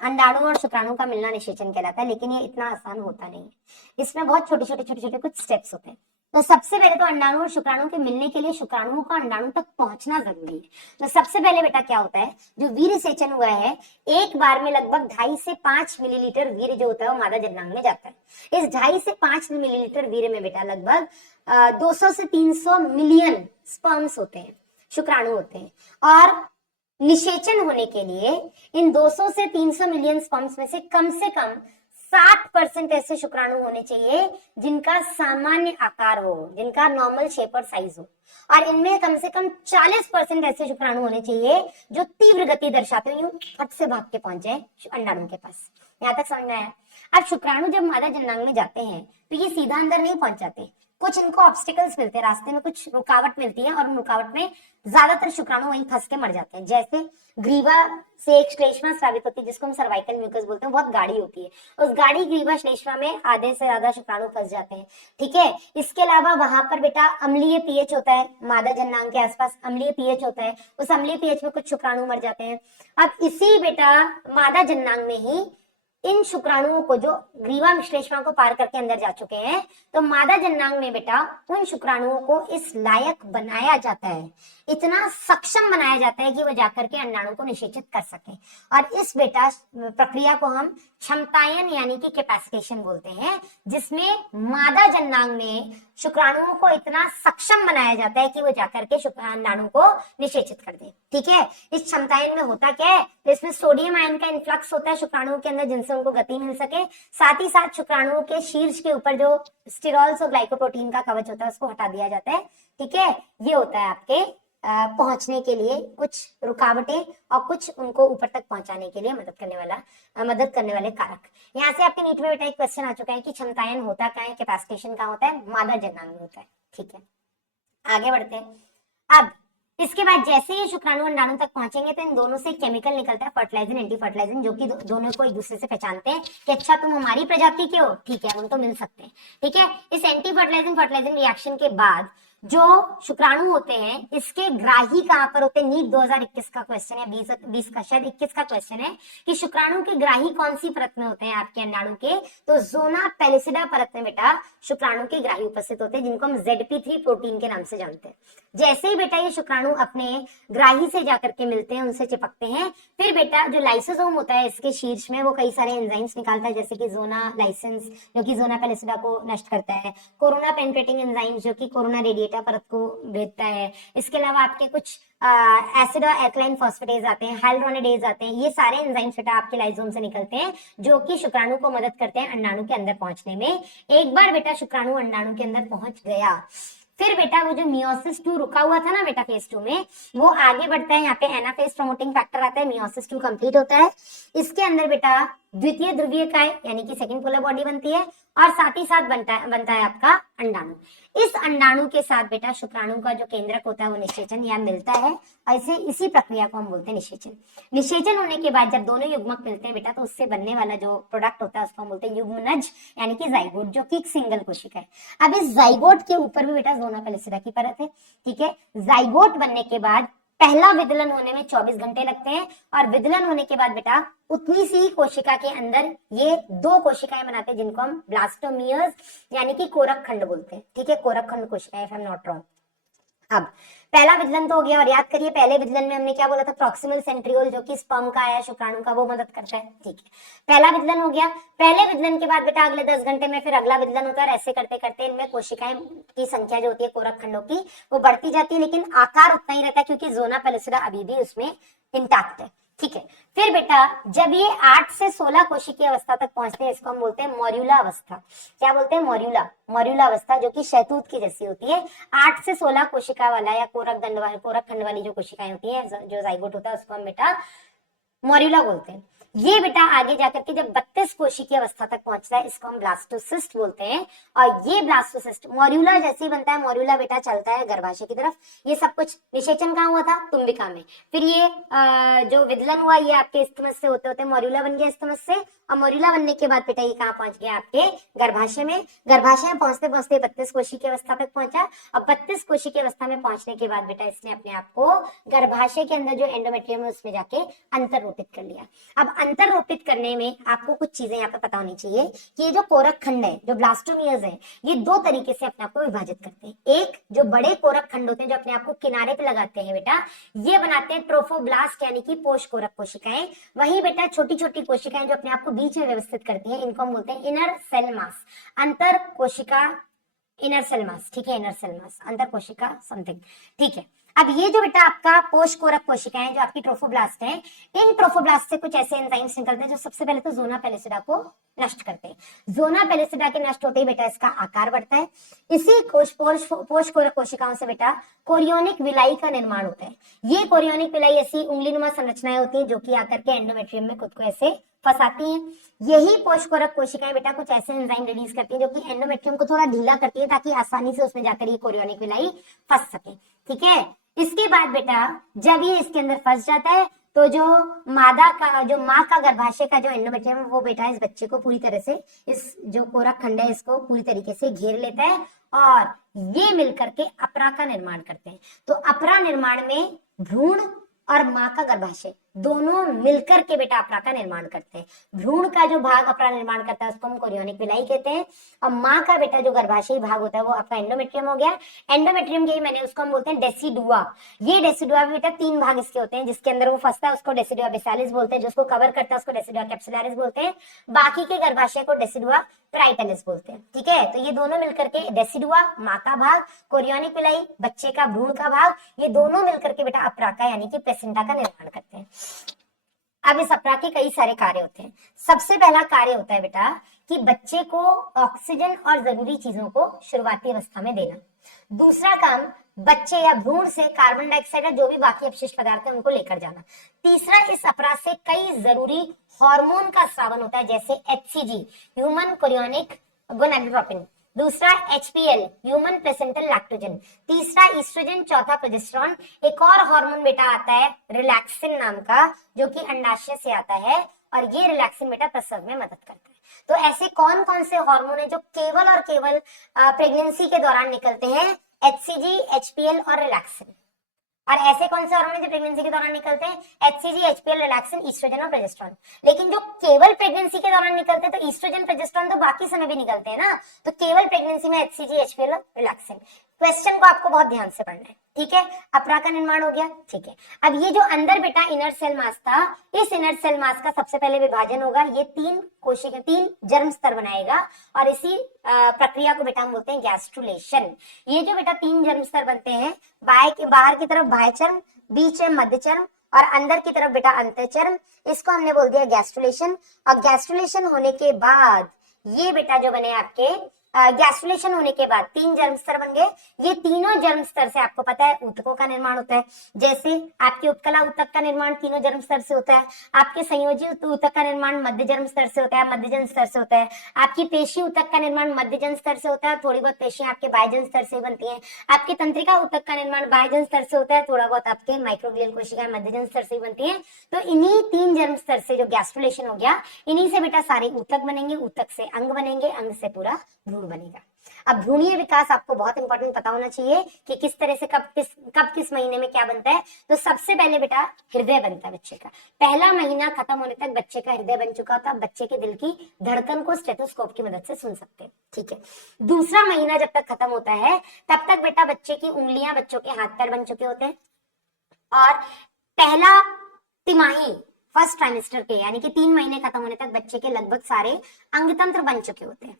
अंडाणु और शुक्राणु का मिलना निषेचन कहलाता है, लेकिन ये इतना आसान होता नहीं है। इसमें बहुत छोटे छोटे कुछ स्टेप्स होते हैं। तो सबसे पहले तो अंडाणु और शुक्राणु के मिलने के लिए शुक्राणुओं का अंडाणु तक पहुंचना जरूरी है। तो सबसे पहले बेटा क्या होता है, जो वीर्य सेचन हुआ है, एक बार में लगभग 2.5 से 5 मिलीलीटर वीर्य जो होता है वो मादा जननांग में जाता है। इस 2.5 से 5 मिलीलीटर वीर्य में बेटा लगभग 200 से 300 मिलियन स्पर्म्स होते हैं, शुक्राणु होते हैं। और निषेचन होने के लिए इन 200 से 300 मिलियन स्पर्म्स में से कम 60% ऐसे शुक्राणु होने चाहिए जिनका सामान्य आकार हो, जिनका नॉर्मल शेप और साइज हो। और इनमें कम से कम 40% ऐसे शुक्राणु होने चाहिए जो तीव्र गति दर्शाते हो, फट से भाग के पहुंचे अंडाणु के पास। यहाँ तक समझ में आया? अब शुक्राणु जब मादा जननांग में जाते हैं तो ये सीधा अंदर नहीं पहुंच जाते, कुछ इनको ऑब्स्टिकल्स मिलते हैं, रास्ते में कुछ रुकावट मिलती है और उन रुकावट में ज्यादातर शुक्राणु वहीं फंस के मर जाते हैं। जैसे ग्रीवा से एक श्लेष्मा स्रावित होती है जिसको हम सर्वाइकल म्यूकस बोलते हैं, बहुत गाढ़ी होती है। उस गाढ़ी ग्रीवा श्लेष्मा में आधे से ज्यादा शुक्राणु फंस जाते हैं। ठीक है, इसके अलावा वहां पर बेटा अम्लीय पीएच होता है, मादा जननांग के आसपास अम्लीय पीएच होता है, उस अम्लीय पीएच में कुछ शुक्राणु मर जाते हैं। अब इसी बेटा मादा जननांग में ही इन शुक्राणुओं को जो ग्रीवा श्लेष्मा को पार करके अंदर जा चुके हैं, तो मादा जननांग में बेटा उन शुक्राणुओं को इस लायक बनाया जाता है, इतना सक्षम बनाया जाता है कि वो जाकर के अंडाणु को निषेचित कर सके। और इस बेटा प्रक्रिया को हम क्षमतायन यानी कि कैपेसिटेशन बोलते हैं, जिसमें मादा जननांग में शुक्राणुओं को इतना सक्षम बनाया जाता है कि वो जाकर के अंडाणु को निषेचित कर दे। ठीक है, इस क्षमतायन में होता क्या है, तो इसमें सोडियम आयन का इन्फ्लक्स होता है शुक्राणुओं के अंदर, जिनसे उनको गति मिल सके। साथ ही साथ शुक्राणुओं के शीर्ष के ऊपर जो स्टिरॉल्स और ग्लाइकोप्रोटीन का कवच होता है उसको हटा दिया जाता है। ठीक है, ये होता है आपके पहुंचने के लिए कुछ रुकावटें और कुछ उनको ऊपर तक पहुंचाने के लिए मदद करने वाले कारक। यहाँ से आपके नीट में बेटा एक क्वेश्चन आ चुका है कि क्षमतायन होता क्या है, कैपेसिटेशन कहाँ होता है, मादा जननांग में होता है। ठीक है, आगे बढ़ते हैं। अब इसके बाद जैसे ये शुक्राणु अंडाणु तक पहुंचेंगे तो इन दोनों से केमिकल निकलता है, फर्टिलाइजन, एंटी फर्टिलाइजन, जो कि दोनों को एक दूसरे से पहचानते हैं कि अच्छा तुम हमारी प्रजाति के हो, ठीक है, हम तो मिल सकते हैं। ठीक है, इस एंटी फर्टिलाइजन रिएक्शन के बाद जो शुक्राणु होते हैं इसके ग्राही कहां पर होते हैं, नीट 2021 का क्वेश्चन है, 20 का शायद 21 का क्वेश्चन है कि शुक्राणु के ग्राही कौन सी परत में होते हैं आपके अंडाणु के, तो जोना पेलिसिडा परत में बेटा शुक्राणु के ग्राही उपस्थित होते हैं, जिनको हम ZP3 प्रोटीन के नाम से जानते हैं। जैसे ही बेटा ये शुक्राणु अपने ग्राही से जाकर के मिलते हैं, उनसे चिपकते हैं, फिर बेटा जो लाइसोसोम होता है इसके शीर्ष में वो कई सारे एंजाइम्स निकालता है, जैसे कि जोना लाइसेंस जो कि जोना पेलिसिडा को नष्ट करता है, कोरोना पेनिट्रेटिंग एंजाइम जो कि कोरोना रेडिएटा परत को भेजता है। इसके अलावा आपके कुछ एसिड और एल्कलाइन फॉस्फेटेज आते हैं, हाइल्यूरोनिडेज आते हैं, ये सारे एंजाइम्स बेटा आपके लाइसोम से निकलते हैं जो कि शुक्राणु को मदद करते हैं अंडाणु के अंदर पहुंचने में। एक बार बेटा शुक्राणु अंडाणु के अंदर पहुंच गया, फिर बेटा वो जो मियोसिस 2 रुका हुआ था ना बेटा फेज 2 में, वो आगे बढ़ता है। यहाँ पे एनाफेज प्रमोटिंग फैक्टर आता है, मियोसिस 2 कंप्लीट होता है। इसके अंदर बेटा द्वितीय ध्रुवीय काय यानी कि सेकंड पोलर बॉडी बनती है और साथ ही साथ बनता है आपका अंडाणु। इस अंडाणु के साथ बेटा शुक्राणु का जो केंद्रक होता है वो निषेचन या मिलता है, ऐसे इसी प्रक्रिया को हम बोलते हैं निषेचन। निषेचन होने के बाद जब दोनों युग्मक मिलते हैं बेटा तो उससे बनने वाला जो प्रोडक्ट होता है उसको हम बोलते हैं युग्मनज यानी कि जाइगोट, जो कि एक सिंगल कोशिका है। अब इस जाइगोट के ऊपर भी बेटा जोना पेलिसिडा की परत है। ठीक है, जाइगोट बनने के बाद पहला विदलन होने में 24 घंटे लगते हैं और विदलन होने के बाद बेटा उतनी सी कोशिका के अंदर ये 2 कोशिकाएं बनाते हैं जिनको हम ब्लास्टोमियर्स यानी कि कोरक खंड बोलते हैं। ठीक है, कोरक खंड कोशिकाएं, if I am not wrong. अब पहला विदलन तो हो गया और याद करिए पहले विदलन में हमने क्या बोला था, प्रॉक्सिमल सेंट्रियोल जो कि स्पर्म का है शुक्राणु का, वो मदद करता है। ठीक है, पहला विदलन हो गया। पहले विदलन के बाद बेटा अगले 10 घंटे में फिर अगला विदलन होता है। ऐसे करते करते इनमें कोशिकाएं की संख्या जो होती है कोरक खंडों की वो बढ़ती जाती है, लेकिन आकार उतना ही रहता है क्योंकि जोना पेलिसिडा अभी भी उसमें इंटैक्ट है। ठीक है, फिर बेटा जब ये 8 से 16 कोशिकीय अवस्था तक पहुंचते हैं इसको हम बोलते हैं मॉर्यूला अवस्था। क्या बोलते हैं, मॉर्यूला अवस्था, जो कि शहतूत की जैसी होती है। 8 से 16 कोशिका वाला या कोरक खंड वाली जो कोशिकाएं होती है, जो जाइगोट होता है उसको हम बेटा मॉर्यूला बोलते हैं। ये बेटा आगे जाकर के जब 32 कोशिकीय की अवस्था तक पहुंचता है, इसको हम ब्लास्टोसिस्ट बोलते हैं। और ये ब्लास्टोसिस्ट मॉर्यूला जैसे ही बनता है, मॉर्यूला बेटा चलता है गर्भाशय की तरफ। ये सब कुछ निषेचन कहाँ हुआ था? तुम्बिका में। फिर ये जो विदलन हुआ ये आपके इस्थमस से होते होते मॉर्यूला बन गया इस्थमस से, और मॉर्यूला बनने के बाद बेटा ये कहाँ पहुंच गया? आपके गर्भाशय में। गर्भाशय में पहुंचते पहुंचते 32 कोशिकीय की अवस्था तक पहुंचा। अब 32 कोशिकीय की अवस्था में पहुंचने के बाद बेटा इसने अपने आप को गर्भाशय के अंदर जो एंडोमेट्रियम है उसमें जाके अंतररोपित कर लिया। अब अंतररोपित करने में आपको कुछ चीजें यहाँ पे पता होनी चाहिए कि ये जो कोरक खंड है, जो ब्लास्टोमियर्स है, ये दो तरीके से अपने आप को विभाजित करते हैं। एक जो बड़े कोरक खंड होते हैं जो अपने आप को किनारे पे लगाते हैं बेटा, ये बनाते हैं ट्रोफोब्लास्ट यानी कि पोष कोरक कोशिकाएं। वही बेटा छोटी छोटी कोशिकाएं जो अपने आप को बीच में व्यवस्थित करती हैं, इनको हम बोलते हैं इनर सेल मास, अंतर कोशिका, इनर सेल मास। ठीक है, इनर सेल मास, अंतर कोशिका समथिंग। ठीक है, अब ये जो बेटा आपका पोष कोरक कोशिकाएं जो आपकी ट्रोफोब्लास्ट है, इन ट्रोफोब्लास्ट से कुछ ऐसे एंजाइम्स निकलते हैं जो सबसे पहले तो ज़ोना पेलिसिडा को नष्ट करते हैं। ज़ोना पेलिसिडा के नष्ट होते ही बेटा इसका आकार बढ़ता है। इसी पोष कोरक कोशिकाओं से बेटा कोरियोनिक विलाई का निर्माण होता है। ये कोरियोनिक विलाई ऐसी उंगलीनुमा संरचनाएं होती हैं जो कि आकर के एंडोमेट्रियम में खुद को ऐसे फंसाती हैं। यही पोष कोरक कोशिकाएं बेटा कुछ ऐसे एंजाइम रिलीज करती हैं जो कि एंडोमेट्रियम को थोड़ा ढीला करती है ताकि आसानी से उसमें जाकर ये कोरियोनिक विलाई फंस सके। ठीक है, इसके बाद बेटा जब ये इसके अंदर फंस जाता है तो जो मादा का, जो माँ का गर्भाशय का जो एंडोमेट्रियम है वो बेटा इस बच्चे को पूरी तरह से, इस जो कोरक खंड है इसको पूरी तरीके से घेर लेता है और ये मिलकर के अपरा का निर्माण करते हैं। तो अपरा निर्माण में भ्रूण और माँ का गर्भाशय दोनों मिलकर के बेटा अपरा का निर्माण करते हैं। भ्रूण का जो भाग अपरा निर्माण करता है उसको हम कोरियोनिक विलाई कहते हैं, और माँ का बेटा जो गर्भाशयी भाग होता है वो आपका एंडोमेट्रियम हो गया। एंडोमेट्रियम के ही मैंने उसको हम बोलते हैं डेसिडुआ। ये डेसिडुआ में बेटा 3 भाग इसके होते हैं, जिसके अंदर वो फंसता है उसको डेसिडुआ बेसालिस बोलते हैं, जिसको कवर करता है उसको डेसिडुआ कैप्सुलारिस बोलते हैं, बाकी के गर्भाशय को डेसिडुआ पेराइटलिस बोलते हैं। ठीक है, तो ये दोनों मिलकर के डेसिडुआ माँ का भाग, कोरियोनिक विलाई बच्चे का भ्रूण का भाग, ये दोनों मिलकर के बेटा अपरा का यानी कि प्लेसेंटा का निर्माण करते हैं। अब इस अपरा के कई सारे कार्य होते हैं। सबसे पहला कार्य होता है बेटा कि बच्चे को ऑक्सीजन और जरूरी चीजों को शुरुआती अवस्था में देना। दूसरा काम बच्चे या भ्रूण से कार्बन डाइऑक्साइड या जो भी बाकी अपशिष्ट पदार्थ है उनको लेकर जाना। तीसरा, इस अपरा से कई जरूरी हार्मोन का स्रावन होता है जैसे HCG ह्यूमन कोरियोनिक गोनाडोट्रोपिन, दूसरा HPL ह्यूमन प्लेसेंटल लैक्टोजन, तीसरा ईस्ट्रोजन, चौथा प्रोजेस्टेरॉन। एक और हार्मोन बेटा आता है रिलैक्सिन नाम का जो कि अंडाशय से आता है, और ये रिलैक्सिन बेटा प्रसव में मदद करता है। तो ऐसे कौन कौन से हार्मोन है जो केवल और केवल प्रेगनेंसी के दौरान निकलते हैं? HCG, HPL और रिलैक्सिन। और ऐसे कौन से हार्मोन जो प्रेगनेंसी के दौरान निकलते हैं? HCG, HPL, रिलैक्सिन, ईस्ट्रोजन और प्रोजेस्टेरॉन। लेकिन जो केवल प्रेगनेंसी के दौरान निकलते हैं तो ईस्ट्रोजन, प्रोजेस्टेरॉन तो बाकी समय भी निकलते हैं ना, तो केवल प्रेगनेंसी में HCG, HPL और रिलैक्सिन। क्वेश्चन को आपको बहुत ध्यान से पढ़ना है। ठीक है, अपरा का निर्माण हो गया। ठीक है, अब ये जो अंदर बेटा इनर सेल मास था, इस इनर सेल मास का सबसे पहले विभाजन होगा, ये 3 जर्म स्तर बनाएगा, और इसी प्रक्रिया को बेटा हम बोलते हैं गैस्ट्रुलेशन। ये जो बेटा 3 जर्म स्तर बनते हैं, बाहर की तरफ बाह्य चर्म, बीच में मध्य चर्म और अंदर की तरफ बेटा अंतःचर्म, इसको हमने बोल दिया गैस्ट्रुलेशन। और गैस्ट्रुलेशन होने के बाद ये बेटा जो बने आपके गैस्ट्रुलेशन होने के बाद 3 जर्म स्तर बन गए। ये तीनों जर्म स्तर से आपको पता है ऊतकों का निर्माण होता है। जैसे आपके उत्कला ऊतक का निर्माण तीनों जर्म स्तर से होता है, आपके संयोजी ऊतक का निर्माण मध्य जर्म स्तर से होता है, मध्यजन स्तर से होता है, आपकी पेशी ऊतक का निर्माण मध्यजन स्तर से होता है, थोड़ी बहुत पेशियां आपके बाह्यजन स्तर से बनती हैं, आपकी तंत्रिका ऊतक का निर्माण बाह्यजन स्तर से होता है, थोड़ा बहुत आपके माइक्रोग्लियल कोशिकाएं मध्यजन स्तर से बनती हैं। तो इन्हीं 3 जर्म स्तर से जो गैस्ट्रुलेशन हो गया, इन्हीं से बेटा सारे ऊतक बनेंगे, ऊतक से अंग बनेंगे, अंग से पूरा भ्रूण बनेगा। अब भ्रूणीय विकास आपको बहुत इंपॉर्टेंट पता होना चाहिए कि किस तरह से कब किस महीने में क्या बनता है। तो सबसे पहले बेटा हृदय बनता है बच्चे का। पहला महीना खत्म होने तक बच्चे का हृदय बन चुका होता है, बच्चे के दिल की धड़कन को स्टेथोस्कोप की मदद से सुन सकते हैं। ठीक है, दूसरा महीना जब तक खत्म होता है तब तक बेटा बच्चे की उंगलियां बच्चों के हाथ पैर बन चुके होते हैं, और पहला तिमाही फर्स्ट ट्राइमेस्टर के यानी कि 3 महीने खत्म होने तक बच्चे के लगभग सारे अंगतंत्र बन चुके होते हैं।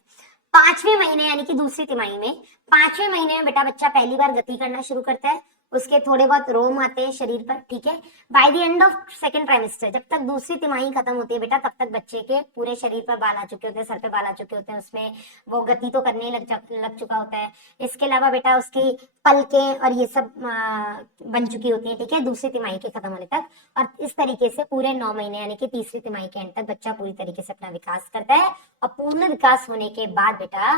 5वें महीने यानी कि दूसरी तिमाही में 5वें महीने में बेटा बच्चा पहली बार गति करना शुरू करता है, उसके थोड़े बहुत रोम आते हैं शरीर पर, ठीक है। By the end of second trimester, जब तक दूसरी तिमाही खत्म होती है बेटा, तब तक बच्चे के पूरे शरीर पर बाल आ चुके होते हैं, सर पे बाल आ चुके होते हैं, उसमें वो गति तो करने ही लग चुका होता है। इसके अलावा बेटा उसकी पलकें और ये सब बन चुकी होती है, ठीक है, दूसरी तिमाही के खत्म होने तक। और इस तरीके से पूरे 9 महीने यानी कि तीसरी तिमाही के एंड तक बच्चा पूरी तरीके से अपना विकास करता है। और पूर्ण विकास होने के बाद बेटा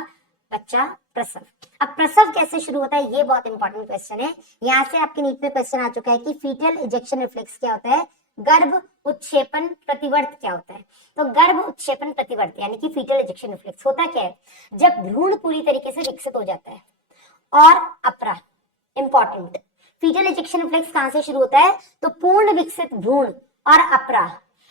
बच्चा प्रसव। अब प्रसव कैसे शुरू होता है, ये बहुत इंपॉर्टेंट क्वेश्चन है। यहाँ से आपके नीट में क्वेश्चन आ चुका है कि फीटल इजेक्शन रिफ्लेक्स क्या होता है, गर्भ उत्क्षेपण प्रतिवर्त क्या होता है। तो गर्भ उत्क्षेपण प्रतिवर्त यानी कि फीटल इजेक्शन रिफ्लेक्स होता क्या है, जब भ्रूण पूरी तरीके से विकसित हो जाता है और अपरा, इंपॉर्टेंट, फीटल इजेक्शन रिफ्लेक्स कहां से शुरू होता है, तो पूर्ण विकसित भ्रूण और अपरा,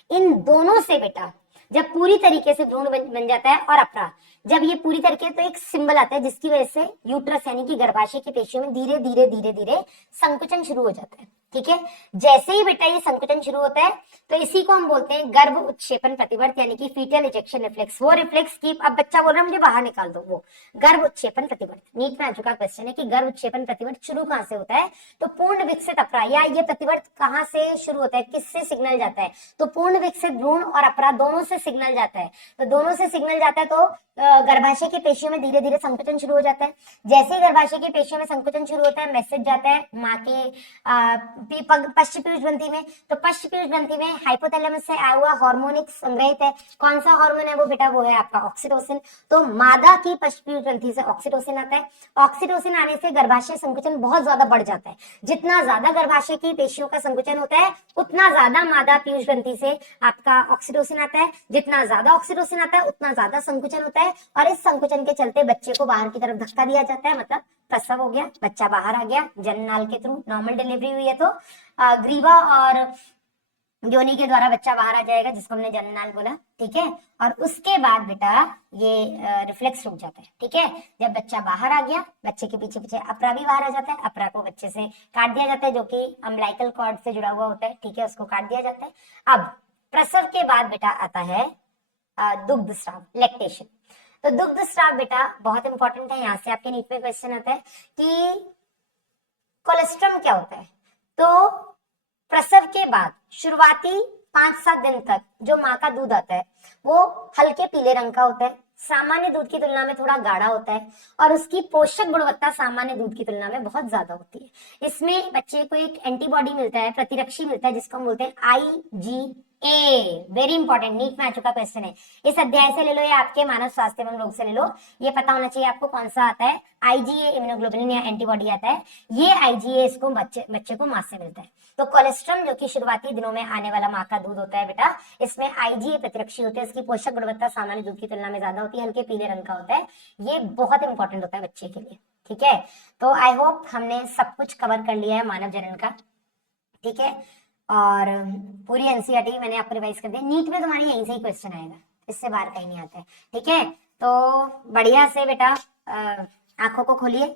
इन दोनों से बेटा जब पूरी तरीके से भ्रूण बन जाता है और अपरा, जब ये पूरी तरीके, तो एक सिंबल आता है जिसकी वजह से यूट्रस यानी कि गर्भाशय की पेशियों में धीरे धीरे धीरे धीरे संकुचन शुरू हो जाता है, ठीक है। जैसे ही बेटा ये संकुचन शुरू होता है तो इसी को हम बोलते हैं गर्भ उत्क्षेपण प्रतिवर्त यानी कि फीटल इजेक्शन रिफ्लेक्स। वो रिफ्लेक्स की, अब बच्चा बोल रहा है मुझे बाहर निकाल दो, वो गर्भ उत्क्षेपण प्रतिवर्त। नीट में आ चुका क्वेश्चन है कि गर्भ उत्क्षेपण प्रतिवर्त शुरू कहां से होता है, तो पूर्ण विकसित अपरा, या ये प्रतिवर्त कहां से शुरू होता है, किससे सिग्नल जाता है, तो पूर्ण विकसित भ्रूण और अपरा दोनों से सिग्नल जाता है। तो दोनों से सिग्नल जाता है तो गर्भाशय की पेशियों में धीरे धीरे संकुचन शुरू हो जाता है। जैसे ही गर्भाशय की पेशियों में संकुचन शुरू होता है, मैसेज जाता है माँ के पश्चपीयूष ग्रंथि में। तो पश्चपीयूष ग्रंथि में हाइपोथैलेमस से आया हुआ हार्मोनिक संग्रहित है। कौन सा हार्मोन है वो बेटा, वो है आपका ऑक्सीटोसिन। तो मादा की पश्चपीयूष ग्रंथि से ऑक्सीटोसिन आता है। ऑक्सीटोसिन आने से गर्भाशय संकुचन बहुत ज्यादा बढ़ जाता है। जितना ज्यादा गर्भाशय की पेशियों का संकुचन होता है उतना ज्यादा मादा पीयूष ग्रंथि से आपका ऑक्सीटोसिन आता है। जितना ज्यादा ऑक्सीटोसिन आता है उतना ज्यादा संकुचन होता है, और इस संकुचन के चलते बच्चे को बाहर की तरफ धक्का दिया जाता है, मतलब प्रसव हो गया, बच्चा बाहर आ गया जननाल के थ्रू। नॉर्मल डिलीवरी हुई है तो ग्रीवा और योनि के द्वारा बच्चा बाहर आ जाएगा, जिसको हमने जननाल बोला, ठीक है। और उसके बाद बेटा ये रिफ्लेक्स रुक जाता है, ठीक है। जब बच्चा बाहर आ गया, बच्चे के पीछे पीछे अपरा भी बाहर आ जाता है। अपरा को बच्चे से काट दिया जाता है, जो कि अम्बिलाइकल कॉर्ड से जुड़ा हुआ होता है, ठीक है, उसको काट दिया जाता है। अब प्रसव के बाद बेटा आता है दुग्ध स्राव, लैक्टेशन। तो दुग्ध स्राव बेटा बहुत इंपॉर्टेंट है। यहाँ से आपके नीट में क्वेश्चन आता है कि कोलेस्ट्रम क्या होता है। तो प्रसव के बाद शुरुआती 5-7 दिन तक जो माँ का दूध आता है वो हल्के पीले रंग का होता है, सामान्य दूध की तुलना में थोड़ा गाढ़ा होता है, और उसकी पोषक गुणवत्ता सामान्य दूध की तुलना में बहुत ज्यादा होती है। इसमें बच्चे को एक एंटीबॉडी मिलता है, प्रतिरक्षी मिलता है, जिसको हम बोलते हैं IgA। वेरी इंपॉर्टेंट, नीट में आ चुका क्वेश्चन है। इस अध्याय से ले लो या आपके मानव स्वास्थ्य एवं रोग से ले लो, ये पता होना चाहिए आपको कौन सा आता है, IgA इम्यूनोग्लोबुलिन या एंटीबॉडी आता है। ये IgA इसको बच्चे को माँ से मिलता है। तो कोलेस्ट्रॉल जो कि शुरुआती दिनों में आने वाला माँ का दूध होता है बेटा, इसमें IgA प्रतिरक्षी होते हैं, इसकी पोषक गुणवत्ता सामान्य दूध की तुलना में ज्यादा होती है, हल्के पीले रंग का होता है। ये बहुत इंपॉर्टेंट होता है बच्चे के लिए, ठीक है। तो आई होप हमने सब कुछ कवर कर लिया है मानव जनन का, ठीक है। और पूरी एनसीईआरटी मैंने आपको रिवाइज कर दिया। नीट में तुम्हारी यहीं से ही क्वेश्चन आएगा, इससे बाहर कहीं नहीं आता है, ठीक है। तो बढ़िया से बेटा आंखों को खोलिए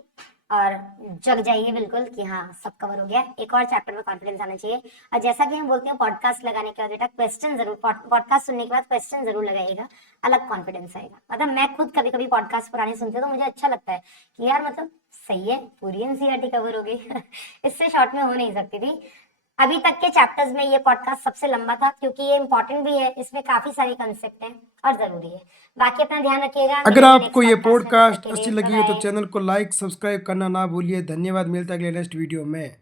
और जग जाइए बिल्कुल कि हाँ सब कवर हो गया। एक और चैप्टर में कॉन्फिडेंस आना चाहिए। और जैसा कि हम बोलते हैं पॉडकास्ट लगाने के बाद बेटा क्वेश्चन जरूर, पॉडकास्ट सुनने के बाद क्वेश्चन जरूर लगाइएगा, अलग कॉन्फिडेंस आएगा। मतलब मैं खुद कभी कभी पॉडकास्ट पुराने सुनती हूँ तो मुझे अच्छा लगता है कि यार मतलब सही है, पूरी एनसीईआरटी कवर हो गई इससे शॉर्ट में हो नहीं सकती थी। अभी तक के चैप्टर्स में ये पॉडकास्ट सबसे लंबा था, क्योंकि ये इंपॉर्टेंट भी है, इसमें काफी सारे कंसेप्ट हैं और जरूरी है। बाकी अपना ध्यान रखिएगा। अगर आपको ये पॉडकास्ट अच्छी लगी हो तो चैनल को लाइक सब्सक्राइब करना ना भूलिए। धन्यवाद, मिलता है अगले नेक्स्ट वीडियो में।